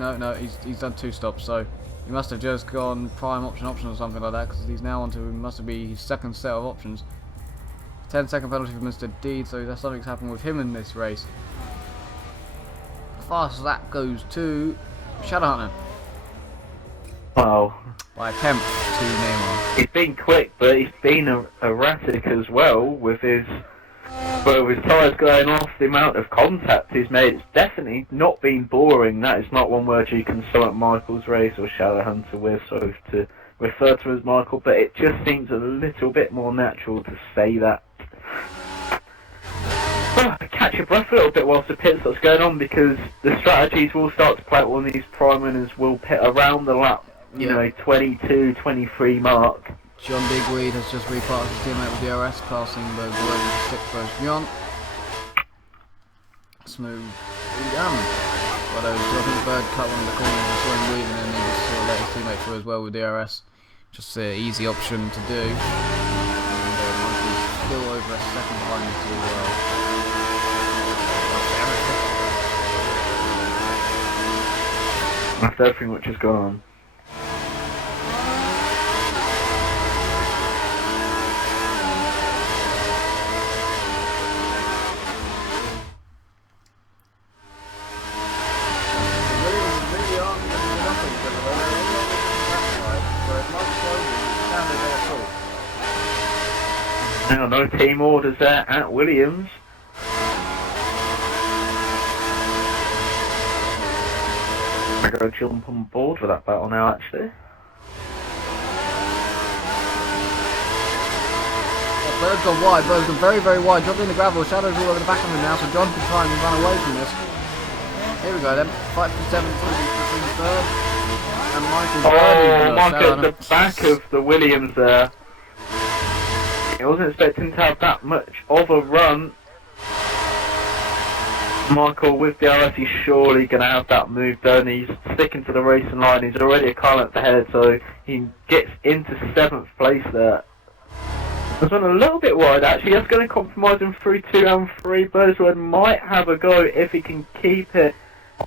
he's done 2 stops, so he must have just gone prime option or something like that, because he's now onto must be his second set of options. 10-second penalty for Mr. Deeds, so that's something's happened with him in this race. Fast lap goes to Shadowhunter. Well, By attempt to Neymar. he's been quick, but he's been erratic as well with his tyres going off. The amount of contact he's made, it's definitely not been boring. That is not one word you can sum up Michael's race or Shadowhunter with, so to refer to him as Michael, but it just seems a little bit more natural to say that. Catch your breath a little bit whilst the pit starts going on, because the strategies will start to play out when these prime winners will pit around the lap, you know, 22, 23 mark. John Digweed has just reparted his teammate with DRS, passing the Gordon to stick first John. Smooth done. But I think Bird cut one of the corners and saw him leaving, and he just sort of let his teammate through as well with DRS. Just an easy option to do. And Monkey's still over a second behind him too well. That's everything which has gone on. Now, no team orders there at Williams. I'm going to jump on board for that battle now, actually. Bird's gone wide, Bird's gone very, very wide, dropped in the gravel, Shadow's all over the back of him now, so John can try and run away from this. Here we go then, fight for 7th between Bird and Michael. Michael at the back of the Williams there. I wasn't expecting to have that much of a run. Michael with the RS, he's surely going to have that move done. He's sticking to the racing line. He's already a car length ahead, so he gets into 7th place there. There's one a little bit wide actually. That's going to compromise him through 2 and 3. Burswood might have a go if he can keep it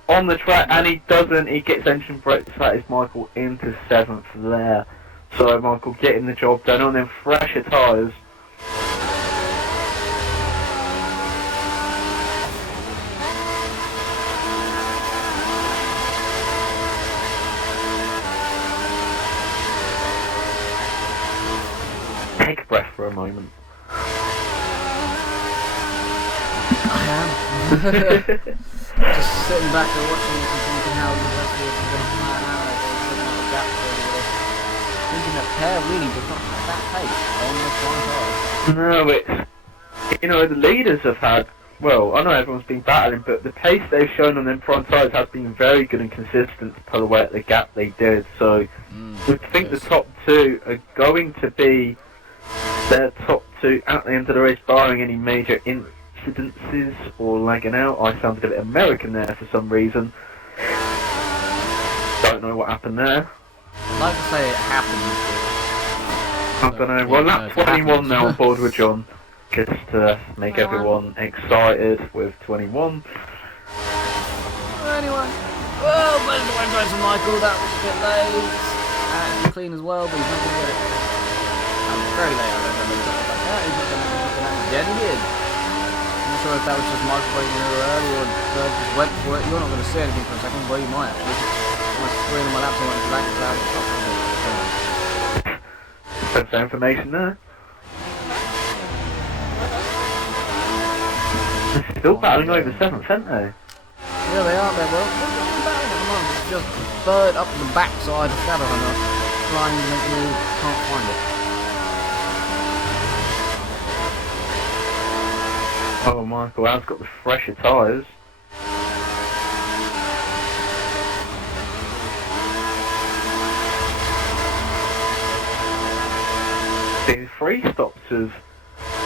on the track, and he doesn't. He gets engine brakes. That is Michael into 7th there. So Michael getting the job done on them fresher tyres. Take a breath for a moment. I am. Just sitting back and watching this and thinking how the rest of it is going to plan out. Looking at the gap further. Thinking that Pear really does not have that pace on the front tires. No, it's, you know, the leaders have had, well, I know everyone's been battling, but the pace they've shown on them front tyres has been very good and consistent to pull away at the gap they did. So we think the top 2 are going to be their top 2 at the end of the race, barring any major incidences or lagging out. I sounded a bit American there for some reason. Don't know what happened there. I'd like to say it happened. I don't know. Well, lap 21 now on board with John, just to make everyone excited with 21. Anyway, well, most of the way goes for Michael. That was a bit late. Actually clean as well, but he's not going to get it. Very late, I don't know something like that. He's not going to get it. Yeah, he did. I'm not sure if that was just Michael breaking a little early or Bird just went for it. You're not going to see anything for a second, but you might actually. My screen on my laptop went blank out. That's the information there. They're still battling over 7th, aren't they? Yeah, they are. They're well. They're battling at the moment. It's just Bird up the backside of Shadowhunter, trying to make a move, can't find it. Oh, Michael has got the fresher tyres. free stops of,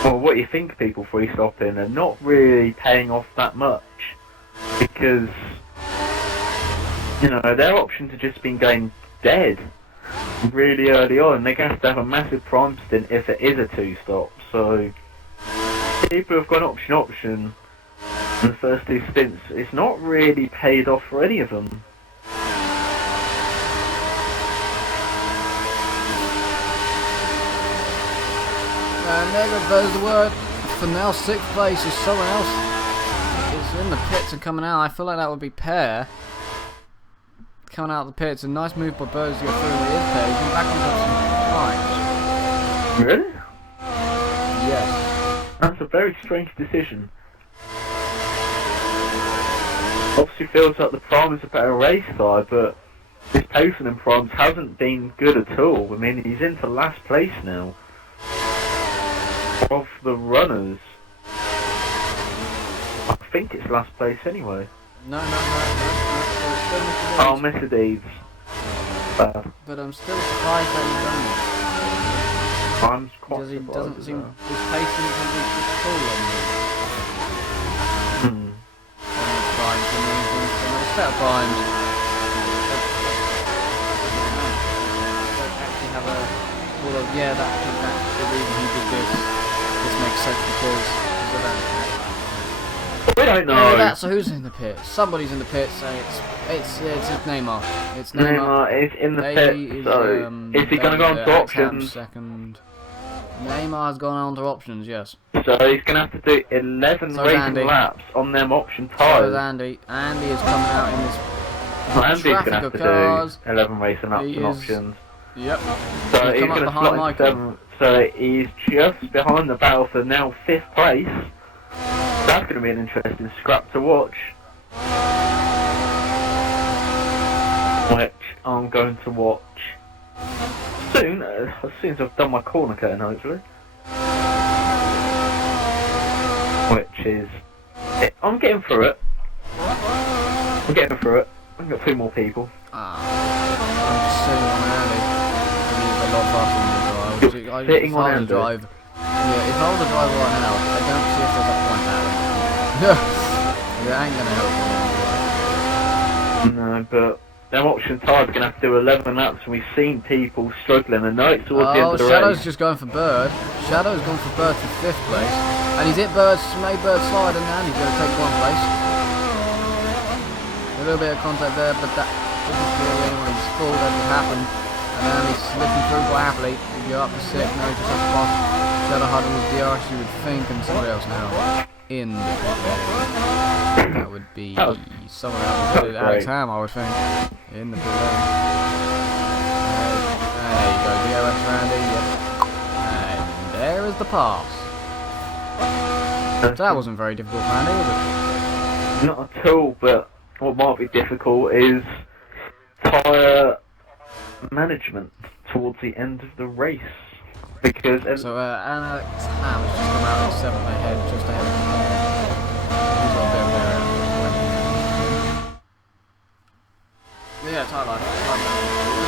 well, what you think of people free stopping are not really paying off that much, because, you know, their options have just been going dead really early on. They're going to have a massive prime stint if it is a 2-stop. So people have gone option in the first 2 stints. It's not really paid off for any of them. And there goes the word. For now, 6th place is someone else is in the pits and coming out. I feel like that would be Pear. Coming out of the pits. A nice move by Birds to go through with his Pear. He's been back on some times. Really? Yes. That's a very strange decision. Obviously feels like the Prime is a better race side, but his pacing in Primes hasn't been good at all. I mean, he's into last place now. Of the runners, I think it's last place anyway. No. Oh, Mr. Deeds. But I'm still surprised that he's done it. I'm quite Because he surprised doesn't as seem... well. His pacing can be controlled on the primes and anything. So no, it's better primes. Don't actually have a... Well, yeah, that's the reason he did this. This makes sense because of that. We don't know. Oh, so who's in the pit? Somebody's in the pit, so it's Neymar. It's Neymar. Neymar is in the Bailey pit, is, so is he going to go on to options? Second. Neymar's gone on to options, yes. So he's going to have to do 11 So racing Andy. laps on them option So is tyres. Andy. Andy is coming out in this Andy's going to traffic have of to cars. do 11 racing laps He on is- options. Yep. So He'll he's come up going to behind slot Michael. into 7th. So he's just behind the battle for now 5th place. That's going to be an interesting scrap to watch. Which I'm going to watch soon, as soon as I've done my corner curtain, hopefully. Which is... I'm getting through it. I've got 2 more people. I'm just sitting on Andy. He's a lot faster than me, so You're sitting if on I was a Andy? driver. Yeah, if I was a driver right now, I don't see if there's a point out. It ain't gonna help me. No, but them option tyres are going to have to do 11 laps, and we've seen people struggling. I know it's towards the end of the Shadow's race. just going for Bird. Shadow's gone for Bird for 5th place. And he's hit Bird, made Bird slide, and now he's going to take 1 place. A little bit of contact there, but that didn't really anyone's fault. That just happened. And now he's slipping through quite happily. He'll go up to 6th, now he just has to pass Shadow Huddle with DRS, you would think, and somebody else now in the pit lane. That would be someone else. that was Alex great. Ham, I would think, in the pit lane. There you go, DRS Randy, yep. And there is the pass. That wasn't very difficult for Randy, was it? Not at all, but what might be difficult is tyre management towards the end of the race. Because So Alex Ham has just come out at 7th ahead, just ahead of him. He's got a bit of wear out. Yeah, tie line.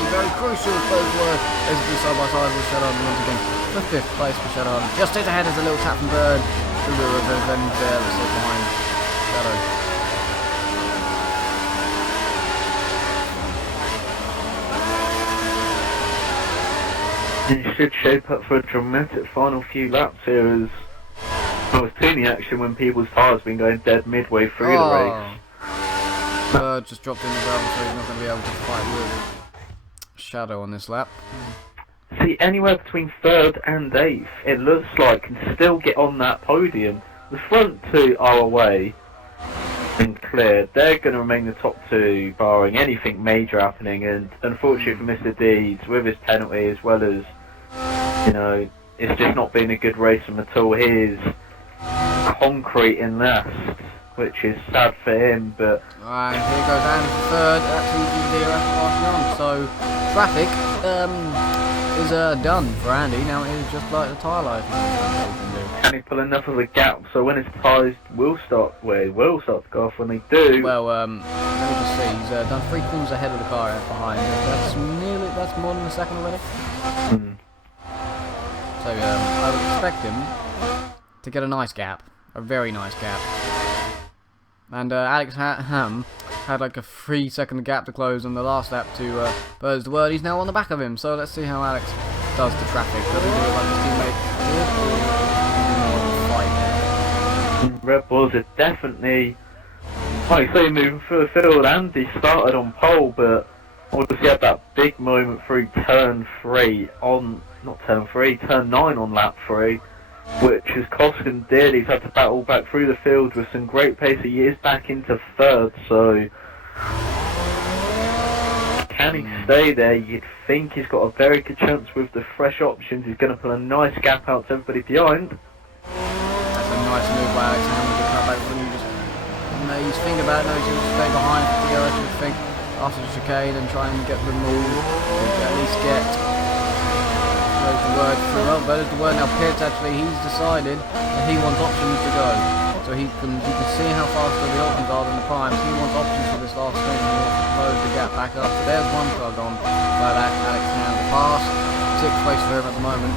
Very crucial as both were basically side by side with Shadow once again. The 5th place for Shadow. Just straight ahead is a little tap from Bird. A little bit of revenge there, that's it behind Shadow. it should shape up for a dramatic final few laps here, as I was seeing the action when people's tyres been going dead midway through the race. Bird just dropped in the gravel, so he's not going to be able to fight with Shadow on this lap. See, anywhere between 3rd and 8th, it looks like can still get on that podium. The front 2 are away and cleared. They're going to remain the top 2, barring anything major happening. And unfortunately for Mr. Deeds, with his penalty as well as, you know, it's just not been a good race from at all. He's concrete in last, which is sad for him. But And here goes Andy for 3rd. That's easy DRS passing on. So traffic is done for Andy. Now it is just like the tyre life. can he pull enough of a gap so when his tyres will start to go off? When they do, Well, let me just see. He's done 3 corners ahead of the car behind. That's more than a second already. So So I would expect him to get a nice gap, a very nice gap. And Alex Ham had like a 3-second gap to close on the last lap to Birds the Word. He's now on the back of him, so let's see how Alex does the traffic. Does he do it like his teammate did, or Red Bulls are definitely, like I say, moving through the field. Andy started on pole, but obviously had that big moment through turn 9 on lap 3, which has cost him dearly. He's had to battle back through the field with some great pace. He is back into 3rd, so can he stay there? You'd think he's got a very good chance with the fresh options. He's going to put a nice gap out to everybody behind. That's a nice move by Alex Ham to come back when he's thinking about it. No, he's going to stay behind for the I should think, after the chicane and try and get the move. At least get Birds the Word through. Well, Birds the Word now pits actually. He's decided that he wants options to go. So you can see how fast the options are in the primes. He wants options for this last thing. He wants to close the gap back up. So there's one car gone by that Alex Ham to pass. 6th place for him at the moment.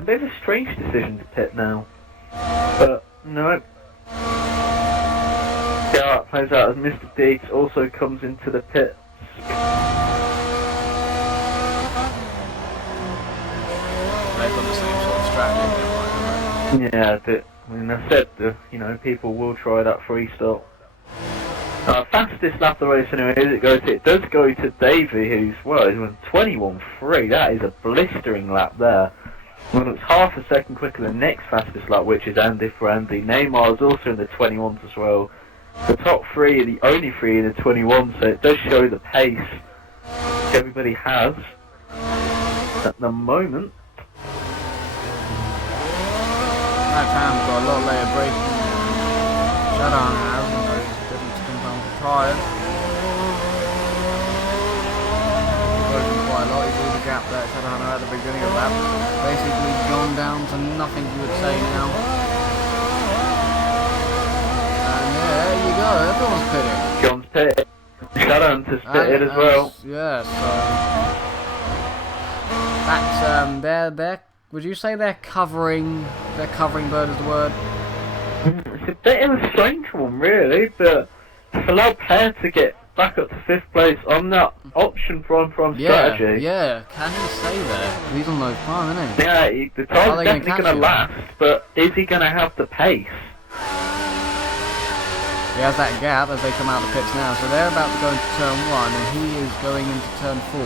A bit of a strange decision to pit now, but no. Yeah, it plays out as Mr. Diggs also comes into the pits. They've got the same sort of strategy. Yeah, I mean, I said, people will try that free stop. Fastest lap of the race anyway, it does go to Davey, who's, well, he's went 21.3. That is a blistering lap there. Well, it's half a second quicker than the next fastest lap, which is Andy for Andy. Neymar is also in the 21s as well. The top 3 are the only 3 in the 21, so it does show the pace which everybody has at the moment. Alex Ham's got a lot later braking. Shadowhand has, and those didn't come down the tyre. Quite a lot. He's all the gap there. Shadowhand at the beginning of that. Basically gone down to nothing, you would say now. And there you go. Everyone's pitting. John's pitted. Shadowhand has pitted as well. Yeah. So that's they're. Would you say they're covering Bird the Word? It's a bit of a strange one, really, but it's allowed Pear to get back up to 5th place on that option prime strategy. Yeah, can he stay there? He's on low prime, isn't he? Yeah, the time's definitely going to last, but is he going to have the pace? He has that gap as they come out of the pits now, so they're about to go into turn 1, and he is going into turn 4.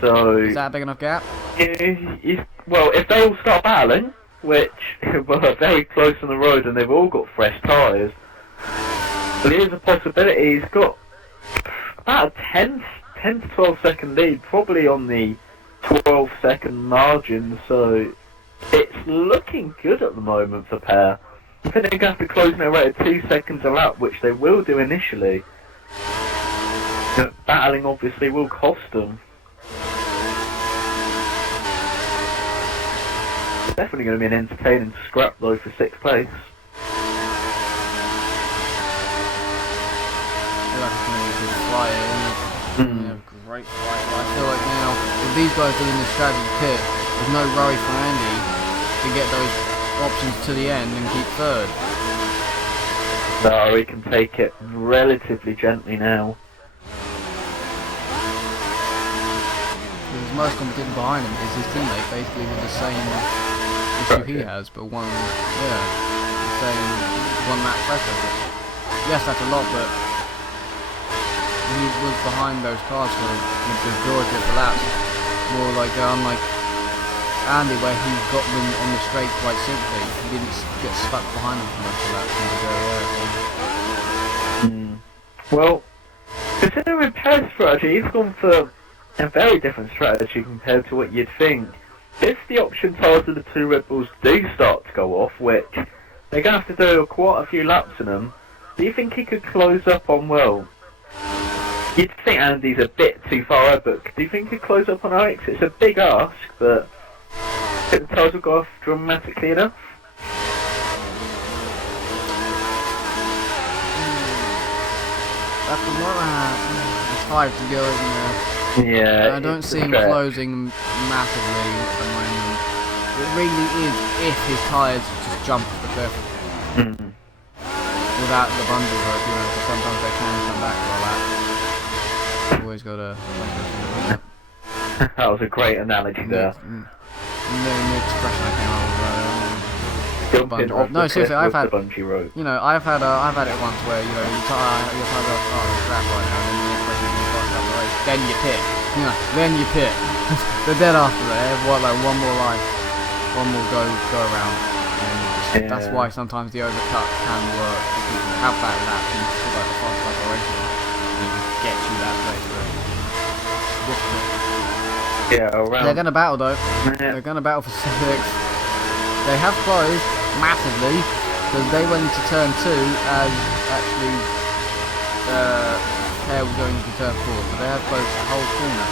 So is that a big enough gap? Well, if they all start battling, which are very close on the road and they've all got fresh tyres, but here's a possibility. He's got about a 10 to 12 second lead, probably on the 12 second margin, so it's looking good at the moment for Pear. I think they're going to have to close their rate at 2 seconds a lap, which they will do initially. But battling obviously will cost them. It's definitely going to be an entertaining scrap though for 6th place. I feel like it's going to be a good flyer, isn't it? Great fight. I feel like now, with these guys doing the strategy pit, there's no worry for Andy to get those options to the end and keep 3rd. So he can take it relatively gently now. His most competition behind him is his teammate, basically with the same issue he has, but the same 1 match pressure. Yes, that's a lot, but he was behind those cars for the majority of the laps. More like unlike Andy, where he got them on the straight quite simply. He didn't get stuck behind them for much of that. Well, considering Pear's strategy, he's gone for a very different strategy compared to what you'd think. If the option tires of the 2 Red Bulls do start to go off, which they're going to have to do quite a few laps in them, do you think he could close up on, well, you'd think Andy's a bit too far ahead, but do you think he could close up on Alex? It's a big ask, but the tires will go off dramatically enough. That's the more it's hard to go, isn't it? Yeah, I don't it's see a him stretch. closing massively at the moment. It really is if his tyres just jump off the cliff Mm. without the bungee rope, you know, because sometimes they can come back for that. You've always got to... That was a great analogy there. The expression I came up with. Jumping off No, the cliff seriously, I've with had... the bungee rope. You know, I've had it once where, you know, your tire goes, oh, it's crap right now, and then the next race you fast up the race, then you pit. You know, then you pit. They're dead after that. They have, what, like, one more life. One more go around. And that's Yeah. why sometimes the overcut can work, because you have that lap, and you feel like the fast operation, and it just gets you that place where it's difficult. Yeah, around. They're going to battle, though. Yeah. They're going to battle for 6. They have closed massively because they went into turn 2 as actually Pair was going into turn 4, so they have closed the whole corner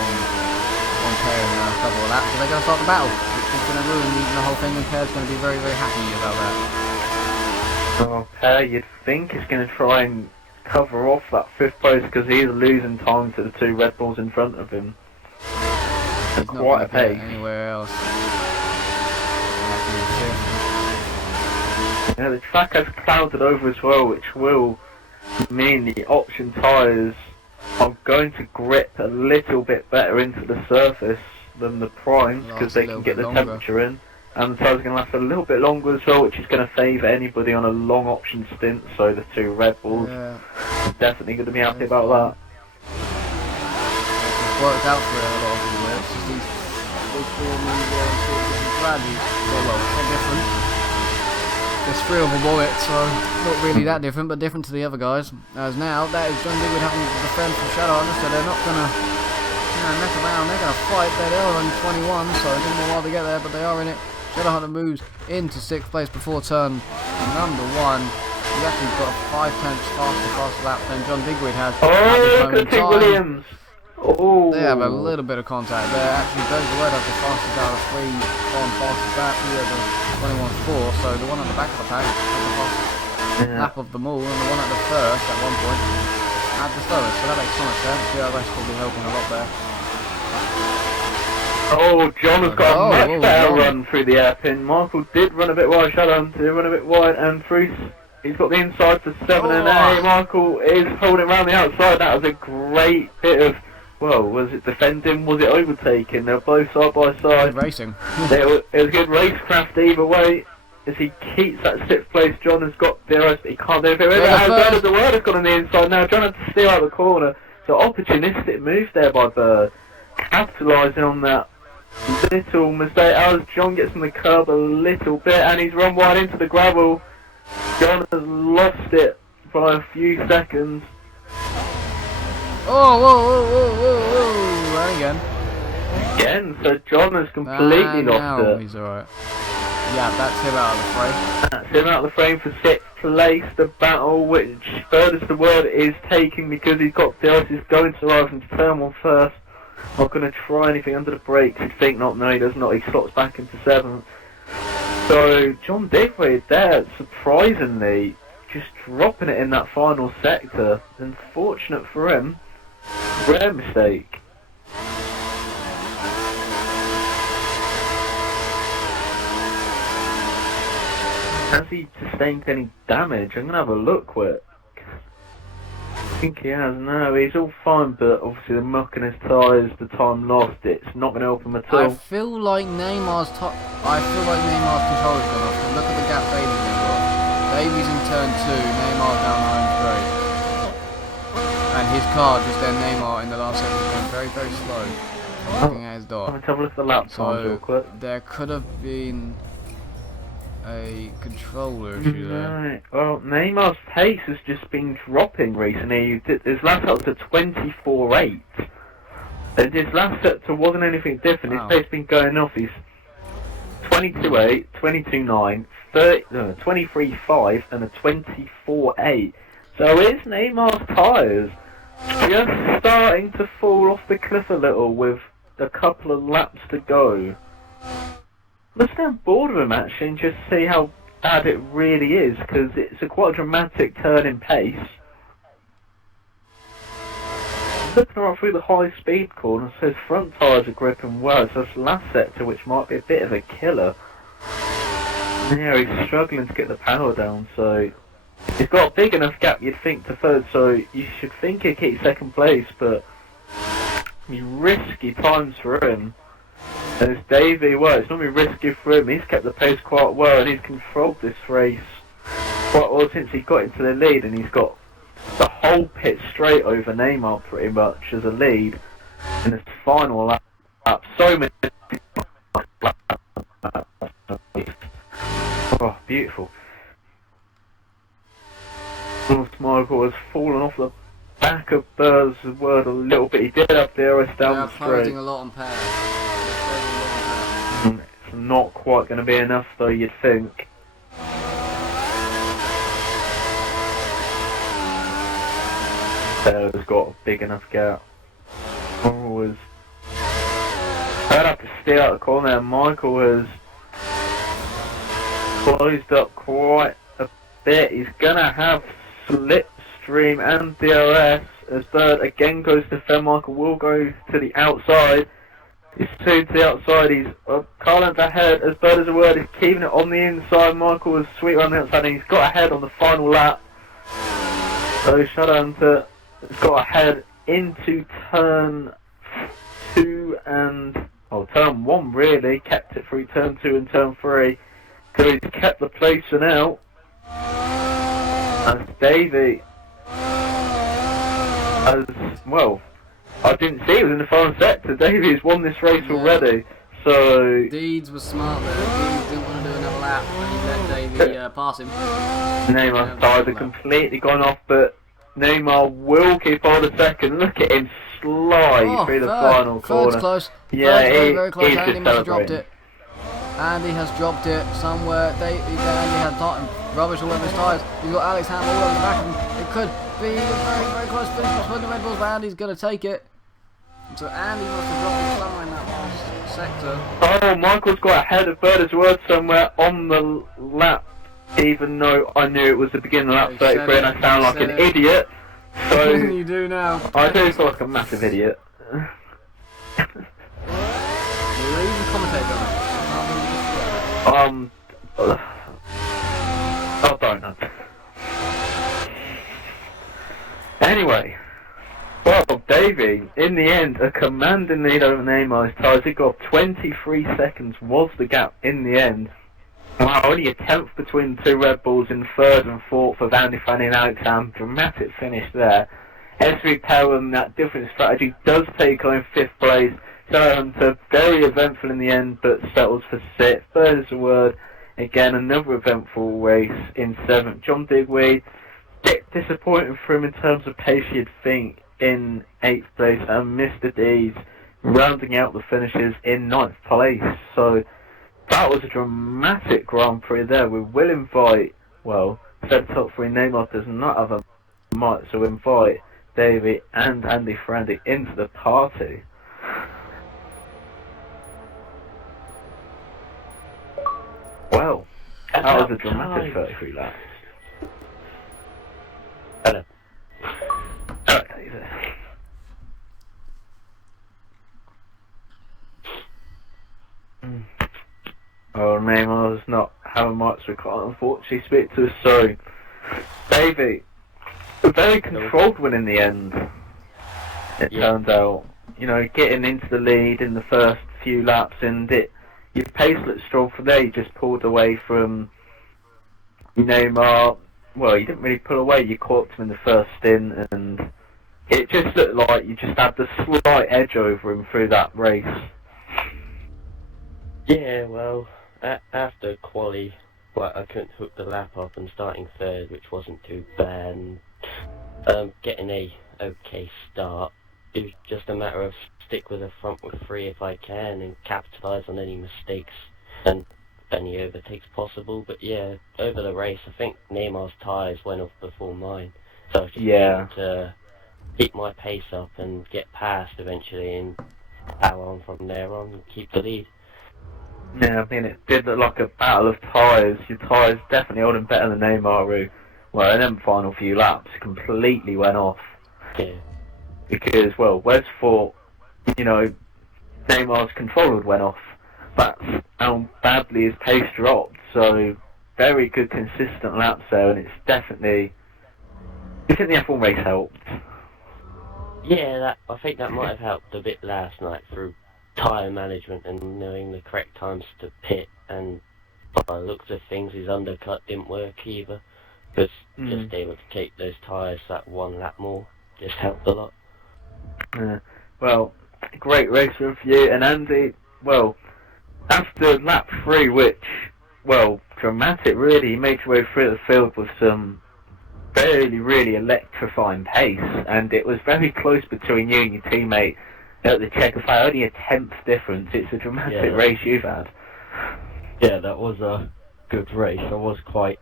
on Pair in a couple of laps, so they're going to start the battle, which is going to ruin the whole thing, and Pair's going to be very, very happy about that. Oh, Pair, you'd think is going to try and cover off that 5th place because he's losing time to the 2 Red Bulls in front of him. He's not Quite a going to pace. get anywhere else. Yeah, the track has clouded over as well, which will mean the option tyres are going to grip a little bit better into the surface than the primes because Last a they can little get bit the longer. temperature in, and the tyres are going to last a little bit longer as well, which is going to favour anybody on a long option stint. So the 2 Red Bulls Yeah. are definitely going to be happy about that. It's worked out for a lot of people. It's just these form and sort of different values. Well, they're different. There's 3 of them on it, so not really that different, but different to the other guys. As now, that is John Digwood having to defend from Shadowhunter, so they're not gonna, you know, mess around. They're gonna fight. They're only 21, so it took them a while to get there, but they are in it. Shadowhunter moves into 6th place before turn number 1. He's actually got a 5 tenths faster lap than John Digwood has at Oh, this look moment in at Pete time. Williams! Oh, They have a little bit of contact there. Actually, those were the fastest out of 3 on fastest lap. We are the 21.4, so the one at the back of the pack had the fastest lap of them all, and the one at the first at one point had the slowest. So that makes so much sense. The RS will be helping a lot there. Oh, John has got a much John. better run through the airpin. Michael did run a bit wide, Shadowhunter did run a bit wide, and through. He's got the inside to 7 and 8. Michael is holding around the outside. That was a great bit of. Well, was it defending? Was it overtaking? They're both side by side. Good racing. It was good racecraft either way. As he keeps that 6th place, John has got the rest, but he can't do it. Bird the word has gone on the inside now. John had to steer out the corner. So opportunistic move there by Bird, capitalising on that little mistake. As John gets on the curb a little bit, and he's run wide into the gravel. John has lost it by a few seconds. Oh, whoa, right again. Again, so John has completely lost now it. he's alright. Yeah, that's him out of the fray. That's him out of the frame for 6th place. The battle, which furthest the word, is taking because he's got the is going to arrive into turn 1 first. Not going to try anything under the brakes. I think not. No, he does not. He slots back into 7th. So John Digwood there, surprisingly, just dropping it in that final sector. Unfortunate for him. Rare mistake. Has he sustained any damage? I'm going to have a look quick. I think he has. No, he's all fine, but obviously the muck in his tyres, the time lost, it's not going to help him at all. I feel like Neymar's controller's gone off. Look at the gap Davies has got. Davies in turn 2, Neymar down the home straight. And his car just then Neymar in the last second was going very, very slow. Looking at his dot. Let's have a look at the lap times real So quick. there could have been a controller issue there. Right. Well, Neymar's pace has just been dropping recently. His last up to 24.8. And his last sector wasn't anything different. Wow. His pace has been going off. He's 22.8, 22.9, 23.5 and a 24.8. So is Neymar's tyres just starting to fall off the cliff a little with a couple of laps to go? Let's stay on board with him actually and just see how bad it really is, because it's a quite dramatic turn in pace. flipping right through the high speed corner, so his front tyres are gripping well. So that's last sector, which might be a bit of a killer. Yeah, he's struggling to get the power down, so he's got a big enough gap, you'd think, to third, so you should think he'd keep second place, but risky times for him. And it's Davey, well, it's not really risky for him. He's kept the pace quite well, and he's controlled this race quite well since he got into the lead, and he's got the whole pit straight over Neymar pretty much as a lead in this final lap. So many. Oh, beautiful. Michael has fallen off the back of Burr's word a little bit. He did have the RS down the straight. Closing a lot on pair. It's not quite going to be enough though, you'd think. Burr's got a big enough gap. I'd have to steer out the corner, and Michael has closed up quite a bit. He's going to have slipstream and DRS as Bird again goes to defend. Michael will go to the outside. He's soon to the outside. He's a car length ahead as Bird as a word. He's keeping it on the inside. Michael is sweet on the outside, and he's got ahead on the final lap. So Shadowhunter has got ahead into turn 2 and turn 1 really. Kept it through turn 2 and turn 3. So he's kept the place for now. As Davey as well, I didn't see he was in the final sector. Davey has won this race already, so Deeds was smart there. Deeds didn't want to do another lap and he let Davey pass him. Neymar's tyres are completely gone off, but Neymar will keep on a second. Look at him slide through the final corner. Third's close. Yeah, Third's very close. he's Andy just must have dropped celebrating. it. Andy has dropped it somewhere. Andy had rubbish all over his tyres. You've got Alex Ham all over the back of him. It could be a very, very close finish between the Red Bulls, but Andy's going to take it. So Andy must have dropped it somewhere in that last sector. Oh, Michael's got ahead of Bird as word somewhere on the lap, even though I knew it was the beginning of lap 33 and I sound like an idiot. So You do now. I do feel like a massive idiot. You're even commentator on it. I don't know. Anyway, well, Davey, in the end, a commanding lead over Neymar's tyres. He got 23 seconds was the gap in the end. Wow, only a tenth between the two Red Bulls in third and fourth for Andy Fanny and Alex Ham. Dramatic finish there. SV Power and that different strategy does take on 5th place. So very eventful in the end, but settles for 6th. Third is the word. Again, another eventful race in 7th. John Digweed, bit disappointing for him in terms of pace, you'd think, in 8th place. And Mr. D's rounding out the finishes in 9th place. So that was a dramatic Grand Prix there. We will invite, well, said top 3 Neymar does not have a mic, so we invite Davey and Andy Frandy into the party. Well, that was a dramatic 33 laps. Hello. Okay, Oh, Neymar's not having much, we can't unfortunately speak to us, so Davey, a very controlled win in the end, it turned out. You know, getting into the lead in the first few laps, and your pace looked strong from there. You just pulled away from Neymar. Well, you didn't really pull away, you caught him in the first stint, and it just looked like you just had the slight edge over him through that race. Yeah, well, after quali, well, I couldn't hook the lap up and starting third, which wasn't too bad. And, getting a okay start. It was just a matter of stick with a front with 3 if I can and capitalise on any mistakes and any overtakes possible. But yeah, over the race, I think Neymar's tyres went off before mine. So I was just able to keep my pace up and get past eventually and power on from there on and keep the lead. Yeah, I mean, it did look like a battle of tyres. Your tyres definitely holding better than Neymar, who, well, in them final few laps, completely went off. Yeah. because, well, Wes thought, you know, Neymar's controller went off. That's how badly his pace dropped. So very good, consistent laps there, and it's definitely. I think the F1 race helped. Yeah, I think that might have helped a bit last night through tyre management and knowing the correct times to pit, and by the looks of things his undercut didn't work either, because just able to keep those tyres that one lap more just helped a lot. Well, great race review, and Andy, well, after lap 3, which, well, dramatic really, he made his way through the field with some really electrifying pace, and it was very close between you and your teammate at the checker fire, only a 10th difference. It's a dramatic race you've had. Yeah, that was a good race. I was quite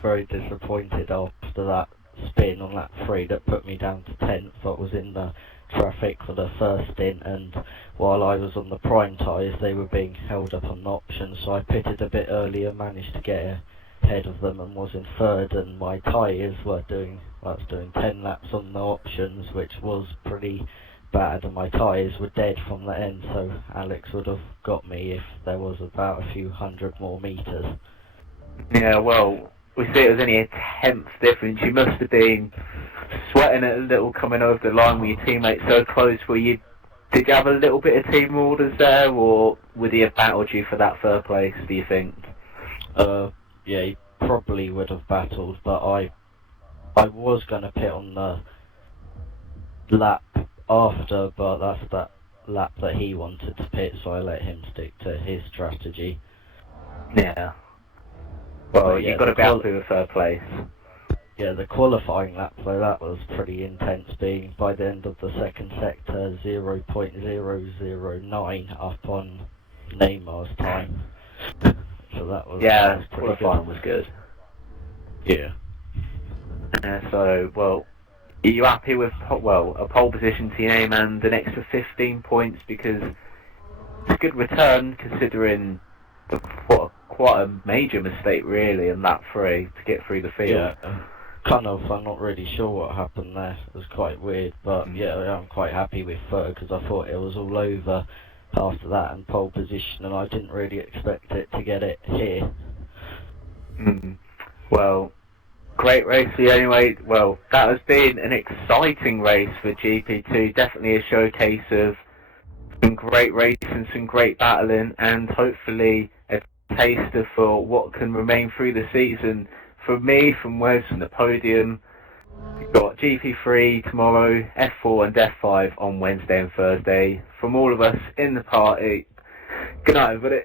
very disappointed after that spin on lap 3 that put me down to 10th. I was in the traffic for the first stint, and while I was on the prime tyres they were being held up on the options, so I pitted a bit earlier, managed to get ahead of them and was in third, and my tyres were doing 10 laps on the options, which was pretty bad, and my tyres were dead from the end, so Alex would have got me if there was about a few hundred more metres. Yeah, well, we see it was only a 10th difference. You must have been sweating a little coming over the line with your teammates so close. Did you have a little bit of team orders there, or would he have battled you for that third place, do you think? Yeah, he probably would have battled, but I was going to pit on the lap after, but that's that lap that he wanted to pit, so I let him stick to his strategy. Yeah. Well, you've got to be happy with third place. Yeah, the qualifying lap, though, that was pretty intense, being by the end of the second sector 0.009 up on Neymar's time. So that was qualifying was good. Yeah. So, well, are you happy with a pole position to your name and an extra 15 points, because it's a good return considering quite a major mistake really in lap 3 to get through the field. Yeah. I'm not really sure what happened there. It was quite weird, but yeah, I'm quite happy with third because I thought it was all over after that and pole position, and I didn't really expect it to get it here. Well, great race for you anyway. Well, that has been an exciting race for GP2. Definitely a showcase of some great racing, some great battling, and hopefully a taster for what can remain through the season. From me, from Wes, from the podium, we've got GP3 tomorrow, F4 and F5 on Wednesday and Thursday. From all of us in the party, good night everybody.